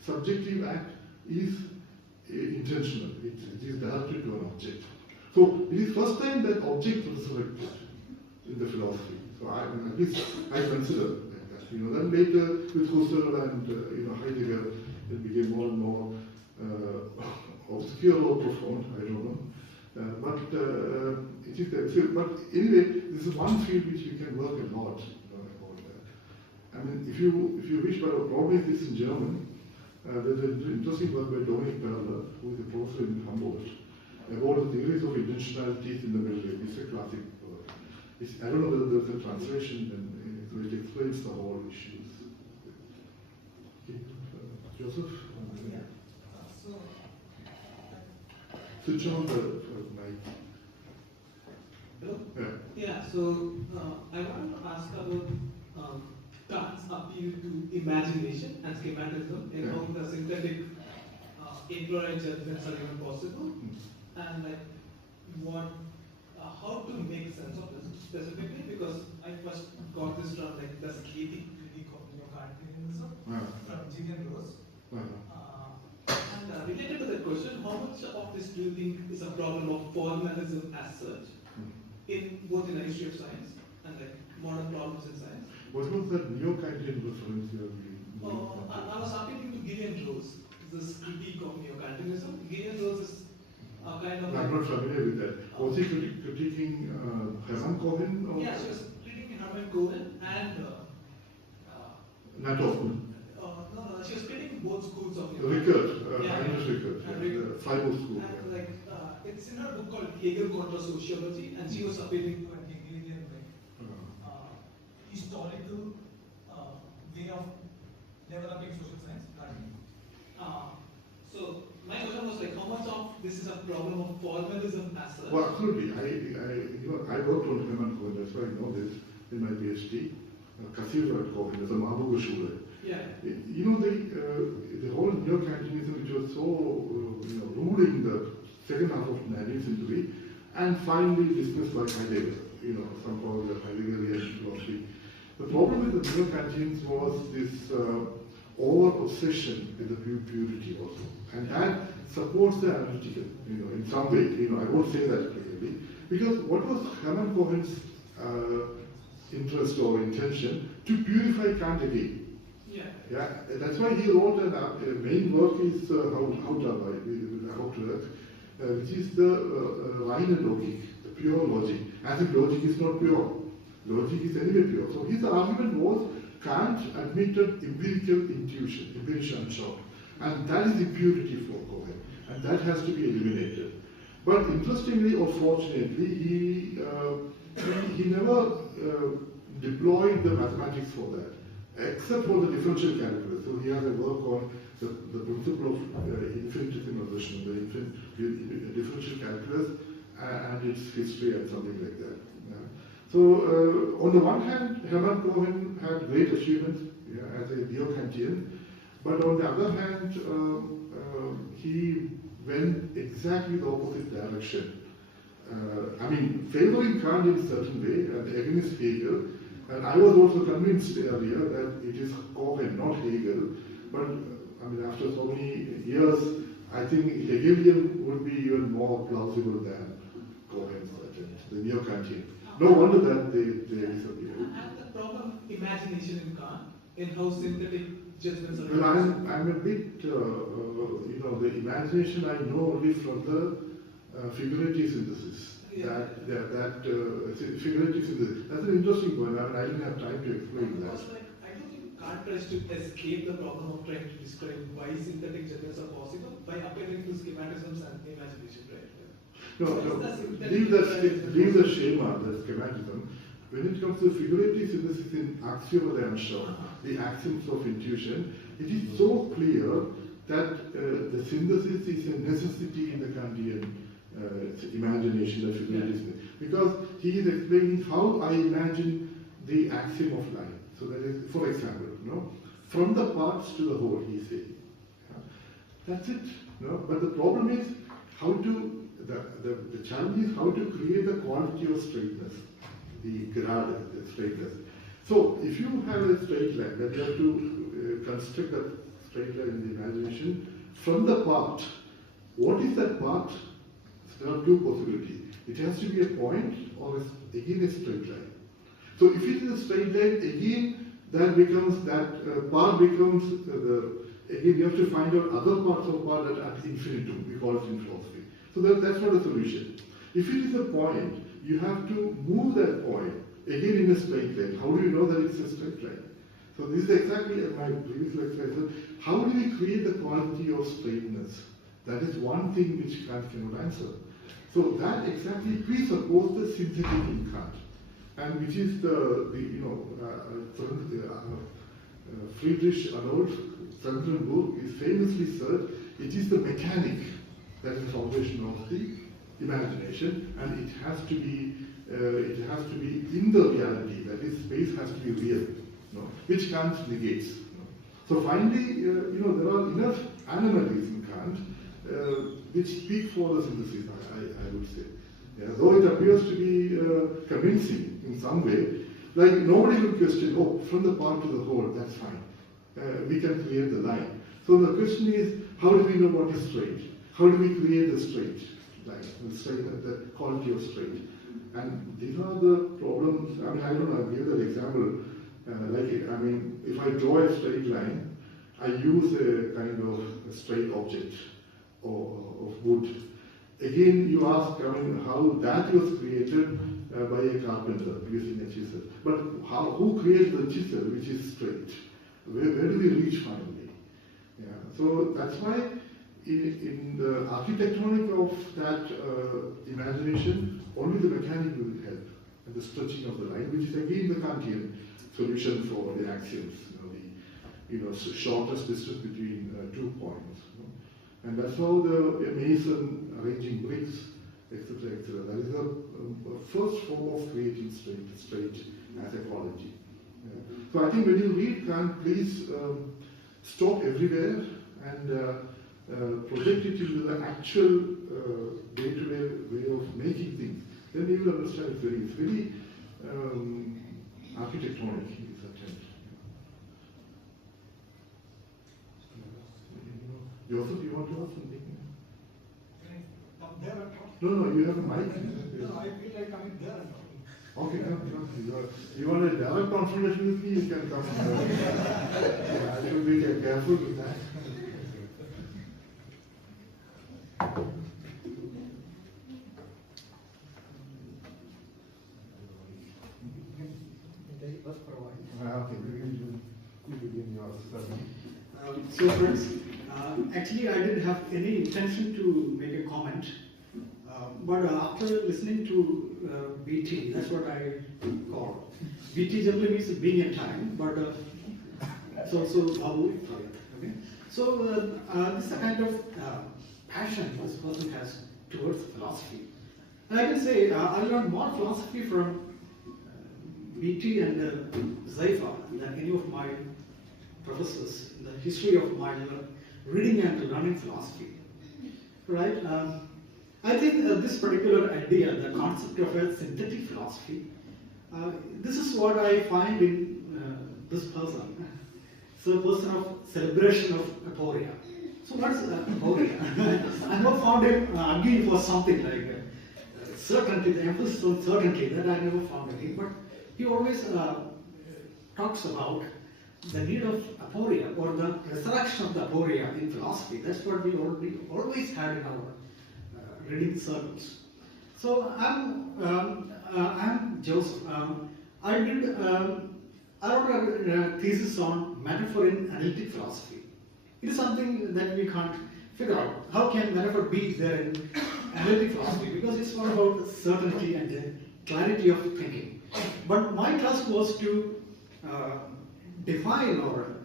subjective act is intentional. It is directed to an object. So it is first time that object resurrected in the philosophy. So at least I consider that. Then later with Husserl and Heidegger, it became more and more obscure or profound. I don't know. But it is there. But anyway, this is one field which we can work a lot about that. I mean, if you wish, but probably this in German. There's an interesting work by Dominic Perler, who is a professor in Hamburg, about the theories of intentionalities in the Middle Ages. It's a classic work. I don't know whether there's a translation, so it explains the whole issues. Okay. Joseph? Yeah. Switch on the mic. Hello? Yeah. Yeah, so I want to ask about Kant's appeal to imagination and schematism and how the synthetic included judgments are even possible, and how to make sense of this specifically, because I first got this from the scathing critique of neo-Cartesianism from Gillian-Rose. And related to that question, how much of this do you think is a problem of formalism as such, in both in the history of science and modern problems in science? What was that neo-Kantian reference you are I was appealing to Gillian-Rose, this critique of neo-Kantianism. Gillian-Rose is kind of... I'm not familiar with that. Was he critiquing Hermann Cohen? Or? Yeah, she was critiquing Hermann Cohen and... Not Hoffman. No, she was critiquing both schools of Rickert, Heinrich Rickert, the Freiburg school. And it's in her book called Hegel contra Sociology, and she was appealing to an Hegelian historical way of developing social science. So my question was like, how much of this is a problem of formalism as such? Well, absolutely. I worked on Copernican, that's why I know this in my PhD. Concealment Copernican, there's a Babu Schule. Yeah. The whole neo-Kantianism, which was so ruling the second half of the 19th century, and finally dismissed by Heidegger, some call the Heideggerian philosophy. The problem with the neo-Kantians was this over-obsession with the purity also. And that supports the analytical, in some way. I won't say that clearly. Because what was Hermann Cohen's interest or intention? To purify Kant again. Yeah, that's why he wrote a main work is Outset, which is the reine Logik, the pure logic. As if logic is not pure. Logic is anyway pure. So his argument was Kant admitted empirical intuition, intuition short. And that is impurity for Cohen. And that has to be eliminated. But interestingly or fortunately, he never deployed the mathematics for that, except for the differential calculus. So he has a work on the principle of infinitesimalization, the differential calculus and its history and something like that. Yeah. So on the one hand, Hermann Cohen had great achievements as a neo-Kantian, but on the other hand, he went exactly the opposite direction. Favoring Kant in a certain way and against Hegel. And I was also convinced earlier that it is Cohen, not Hegel. But after so many years, I think Hegelian would be even more plausible than Cohen's attempt, the neo-Kantian. No wonder that they disappeared. And the problem of imagination in Kant, in how synthetic judgments are. Well, I'm a bit, the imagination I know only from the figurative synthesis. Yeah. That figurative synthesis. That's an interesting point. I didn't have time to explain that. Because, I don't think Kant tries to escape the problem of trying to describe why synthetic judgments are possible by appealing to schematisms and imagination, right? Leave the schema, the schematism. When it comes to figurative synthesis in axiomatics, the axioms of intuition, it is so clear that the synthesis is a necessity in the Kantian imagination of figurative. Because he is explaining how I imagine the axiom of line. So that is, for example, from the parts to the whole, he says. That's it. But the problem is how to, the challenge is how to create the quality of straightness, the straightness. So if you have a straight line, then you have to construct that straight line in the imagination from the part. What is that part? There are two possibilities. It has to be a point or again a straight line. So if it is a straight line, again that part becomes again you have to find out other parts of part that at infinitum, we call it in philosophy. So that's not a solution. If it is a point, you have to move that point again in a straight line. How do you know that it's a straight line? So this is exactly my previous lecture I said, how do we create the quality of straightness? That is one thing which Kant cannot answer. So that exactly presupposes the synthetic in Kant, and which is Friedrich Arnold Transcendental is famously said, it is the mechanic that is the foundation of the imagination, and it has to be in the reality. That is, space has to be real, which Kant negates. So finally, there are enough anomalies in Kant which speak for the synthesis, I would say. Yeah, though it appears to be convincing in some way, like nobody will question, from the part to the whole, that's fine. We can create the line. So the question is, how do we know what is straight? How do we create the straight line, the quality of straight? And these are the problems. I don't know, I'll give that example. If I draw a straight line, I use a kind of a straight object of wood. Again, you ask how that was created by a carpenter using a chisel. But who created the chisel which is straight? Where do we reach finally? Yeah. So that's why in the architectonic of that imagination, only the mechanic will help, and the stretching of the line, which is again the Kantian solution for the axioms, the shortest distance between 2 points. And that's how a mason arranging bricks, etc., etc. That is the first form of creating straight as ecology. So I think when you read Kant, please stop everywhere and project it into the actual day-to-day way of making things. Then you will understand it's very architectonic in this attempt. Joseph, you want to ask something? Come there and talk. No, you have a mic. No, I feel like coming there and talking. Okay, come. You want a direct confrontation with me? You can come. I should be careful with that. Okay, you begin your study. So friends, actually I didn't have any intention to make a comment, but after listening to BT, that's what I call. BT generally means being in time, but it's also Babu. Okay? So this is a kind of passion this person has towards philosophy. And I can say I learned more philosophy from BT and Zaifa than any of my professors in the history of my reading and learning philosophy. Right? I think this particular idea, the concept of a synthetic philosophy, this is what I find in this person. So a person of celebration of aporia. So what's aporia? I never found him arguing for something like certainty, the emphasis on certainty, that I never found him. But he always talks about the need of aporia or the resurrection of the aporia in philosophy. That's what we always had in our reading circles. So I'm Joseph. I wrote a thesis on metaphor in analytic philosophy. It is something that we can't figure out. How can metaphor be there in analytic philosophy? Because it's all about certainty and clarity of thinking. But my task was to define or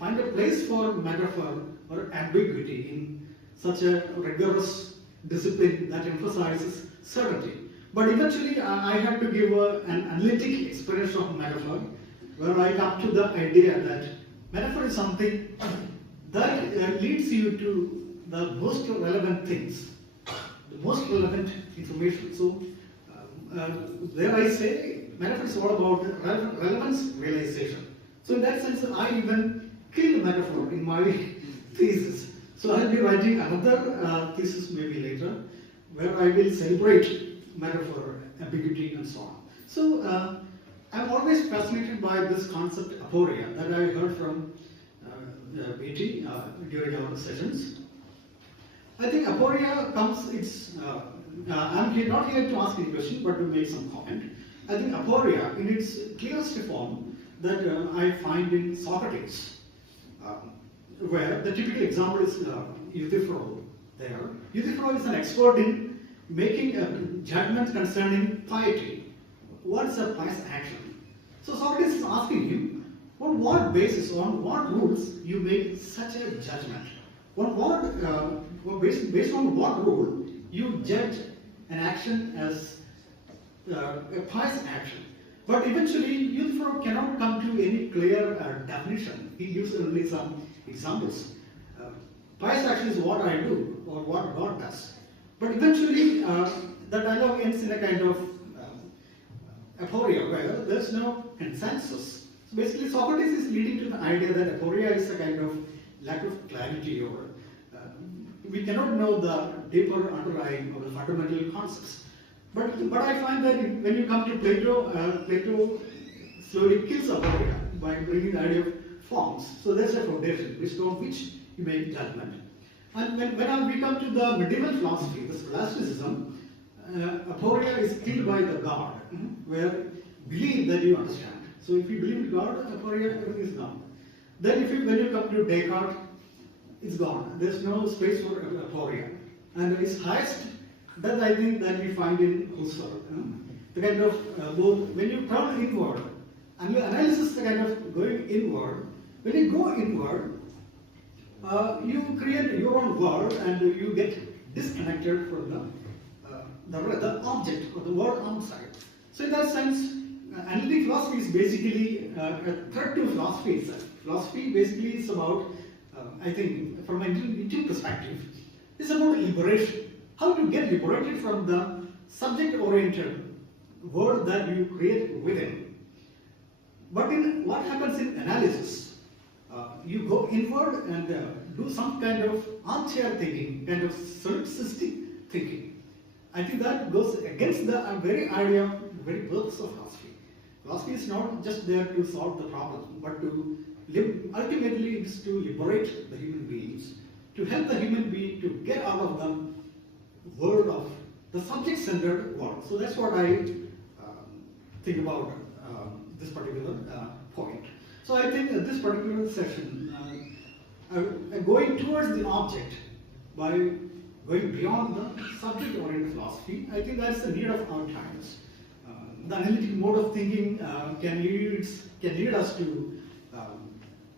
find a place for metaphor or ambiguity in such a rigorous discipline that emphasizes certainty. But eventually I had to give an analytic explanation of metaphor, where I come to the idea that metaphor is something that leads you to the most relevant things, the most relevant information. So there I say metaphor is all about relevance realization. So in that sense, I even killed metaphor in my thesis. So I'll be writing another thesis maybe later, where I will celebrate metaphor, ambiguity, and so on. So I'm always fascinated by this concept aporia that I heard from BT during our sessions. I think aporia comes, I'm not here to ask any question, but to make some comment. I think aporia, in its clearest form, that I find in Socrates, where the typical example is Euthyphro there. Euthyphro is an expert in making a judgment concerning piety. What's a pious action? So Socrates is asking him, on what basis, on what rules you make such a judgment? Based on what rule you judge an action as a pious action? But eventually, Euthyphro cannot come to any clear definition. He gives only some examples. Pious action is what I do, or what God does. But eventually, the dialogue ends in a kind of aporia, where there's no consensus. So basically, Socrates is leading to the idea that aporia is a kind of lack of clarity, or we cannot know the deeper underlying or the fundamental concepts. But I find that when you come to Plato, Plato slowly kills aporia by bringing the idea of forms. So there's a foundation based on which you make judgment. And when we come to the medieval philosophy, the scholasticism, aporia is killed by the God, where believe that you understand. So if you believe in God, aporia, everything is gone. Then when you come to Descartes, it's gone. There's no space for aporia. And its highest, that I think that we find in Husserl. The kind of both, when you turn inward, and your analysis is the kind of going inward. When you go inward, you create your own world and you get disconnected from the object or the world outside. So in that sense, analytic philosophy is basically a threat to philosophy itself. Philosophy basically is about, I think, from an intuitive perspective, it's about liberation. How to get liberated from the subject-oriented world that you create within. But what happens in analysis? You go inward and do some kind of armchair thinking, kind of solipsistic thinking. I think that goes against the very idea, very purpose of philosophy. Philosophy is not just there to solve the problem, but to ultimately it's to liberate the human beings, to help the human being to get out of the world of the subject-centered world. So that's what I think about this particular point. So I think this particular session, going towards the object by going beyond the subject-oriented philosophy, I think that's the need of our times. The analytic mode of thinking can lead us to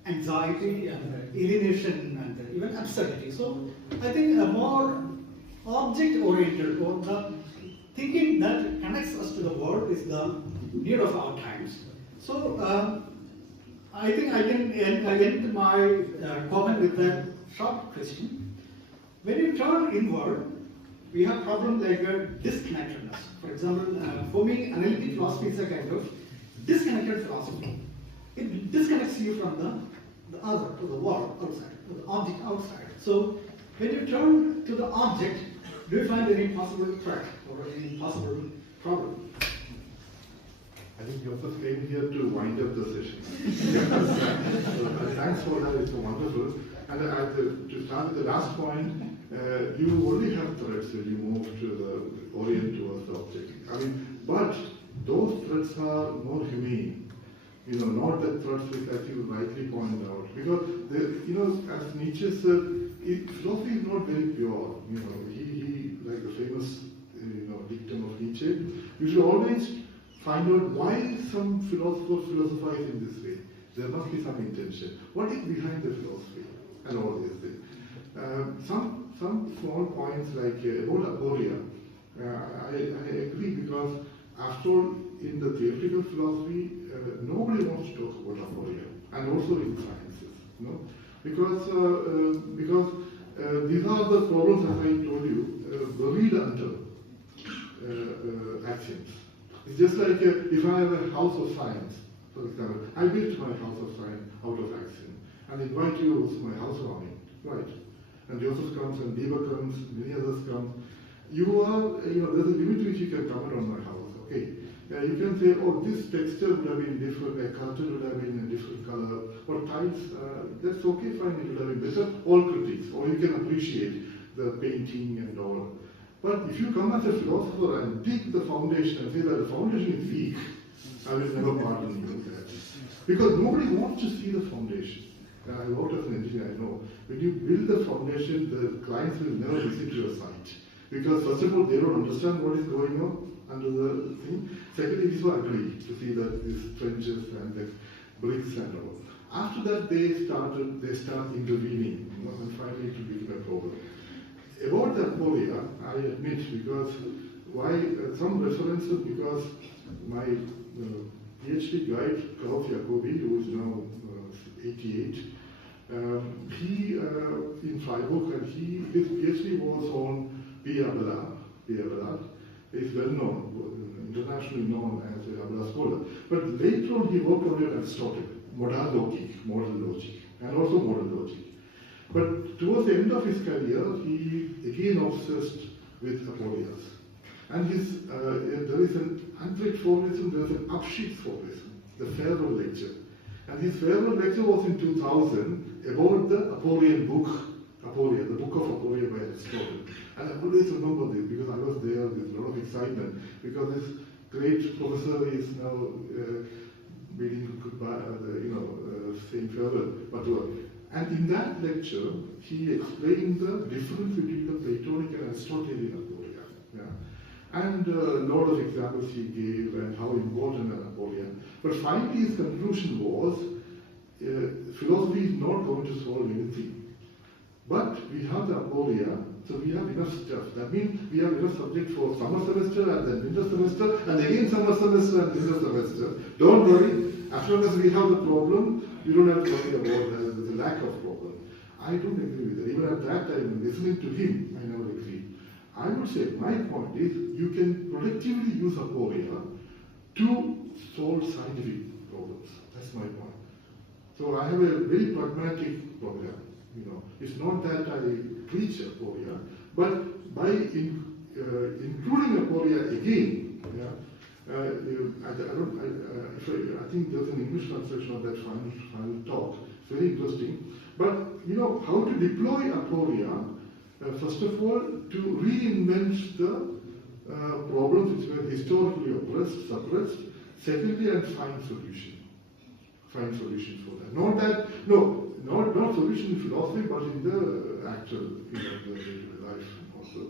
anxiety and alienation and even absurdity. So I think a more object-oriented or the thinking that connects us to the world is the need of our times. So I think I can end my comment with a short question. When you turn inward, we have problems like disconnectedness. For example, for me, analytic philosophy is a kind of disconnected philosophy. It disconnects you from the other, to the world outside, to the object outside. So when you turn to the object, do you find any possible threat or any possible problem? I think you also came here to wind up the session. So, thanks for that, it's so wonderful. And to start with the last point, you already have threats when you move to the orient towards the object. I mean, but those threats are more humane. You know, not the threats which I think you rightly pointed out. Because, as Nietzsche said, philosophy is not very pure. You know, he like the famous, dictum of Nietzsche, you should always find out why some philosopher philosophize in this way. There must be some intention. What is behind the philosophy and all these things? Some small points like about aporia, I agree because after all, in the theoretical philosophy, nobody wants to talk about aporia, and also in sciences, because these are the problems, as I told you, buried under axioms. It's just like if I have a house of science, for example, I built my house of science out of axiom, and invite you to my housewarming, right? And Joseph comes, and Deva comes, many others come. You are, there's a limit which you can comment on my house, okay? You can say, oh, this texture would have been different, a curtain would have been a different color, or tiles, that's okay, fine, it would have been better, all critiques, or you can appreciate the painting and all. But if you come as a philosopher and dig the foundation and say that the foundation is weak, I will never pardon you for that. Because nobody wants to see the foundation. I worked as an engineer, I know. When you build the foundation, the clients will never visit your site. Because first of all, they don't understand what is going on under the thing. Secondly, it is so ugly to see that these trenches and the bricks and all. After that, they start intervening, and finally it became a problem. About the aporia, I admit, because why some references, because my PhD guide, Colloquium, who is now 88, he in Freiburg, and his PhD was on Pierre Abelard. Is well known, internationally known as a Abelard scholar. But later on, he worked on Aristotle, modal logic, and also modal logic. But towards the end of his career, he again obsessed with aporias. And there is an Antritt formalism, there is an Abschieds formalism, the farewell lecture. And his farewell lecture was in 2000 about the Aporian book, Aporia, the book of Aporia by Aristotle. And I always remember this because I was there with a lot of excitement, because this great professor is now bidding goodbye, saying farewell. And in that lecture, he explained the difference between the Platonic and Aristotelian aporia. Yeah. And a lot of examples he gave and how important an aporia. But finally, his conclusion was philosophy is not going to solve anything. But we have the aporia, so we have enough stuff. That means we have enough subject for summer semester and then winter semester and again summer semester and winter semester. Don't worry, as long as we have the problem, you don't have to worry about the lack of problem. I don't agree with that. Even at that time, listening to him, I never agreed. I would say my point is you can productively use aporia to solve scientific problems. That's my point. So I have a very pragmatic program. It's not that I preach aporia, but by including aporia again, I think there's an English translation of that final talk. It's very interesting. But how to deploy aporia? First of all, to reinvent the problems which were historically oppressed, suppressed. Secondly, and find solution. Find solutions for that. Not solution in philosophy, but in the actual, the day-to-day life also.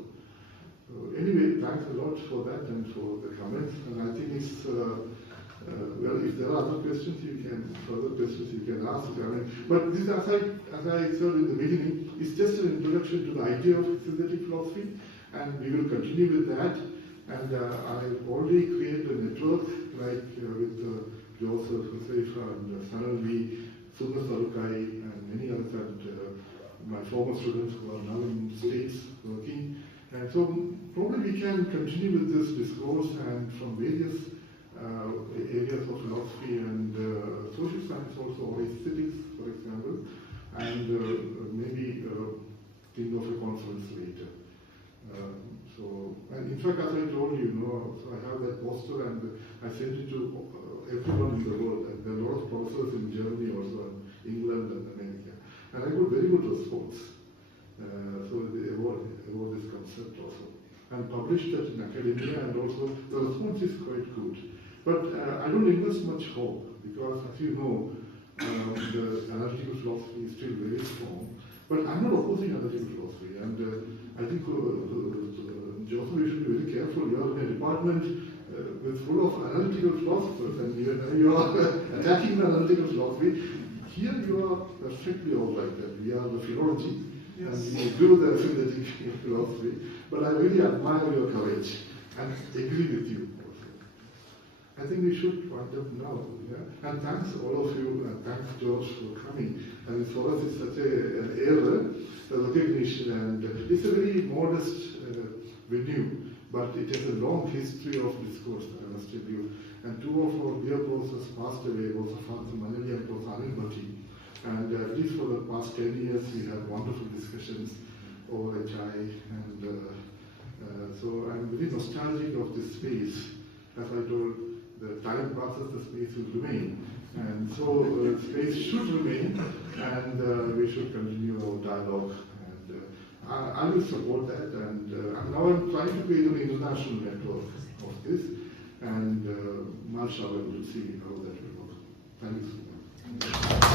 Anyway, thanks a lot for that and for the comments. And I think it's, well, if there are other questions, further questions you can ask. But this, as I said in the beginning, is just an introduction to the idea of synthetic philosophy, and we will continue with that. And I've already created a network, like with Joseph, Hussefa, and Sanalvi, Sudha Sarukai, and many others, and my former students who are now in States working. And so probably we can continue with this discourse and from various areas of philosophy and social science also, or aesthetics, for example, and maybe think of a conference later. And in fact, as I told you, so I have that poster and I sent it to everyone in the world. And there are a lot of professors in Germany also, and England and America. And I got very good response. So they award this concept also. And published that in academia, and also the response is quite good. But I don't invest much hope, because as you know, the analytical philosophy is still very strong. But I'm not opposing analytical philosophy, and I think Joseph, you should be very careful. You are in a department with full of analytical philosophers, and you are attacking the analytical philosophy. Here you are perfectly all right, that we are the philology, yes, and we do the synthetic philosophy. But I really admire your courage and agree with you also. I think we should wind up now. Yeah? And thanks all of you, and thanks George for coming. And for us it's such an error, a recognition, and it's a very modest venue, but it has a long history of discourse, I must tell you. And two of our dear professors passed away, also Franz Manali and Professor Anil. And at least for the past 10 years, we had wonderful discussions over a chai, and so I'm very nostalgic of this space. As I told, the time passes, the space will remain. And so space should remain, and we should continue our dialogue. I will support that, and now I'm trying to create an international network of this, and Mashallah, we'll see how that will work. Thank you so much.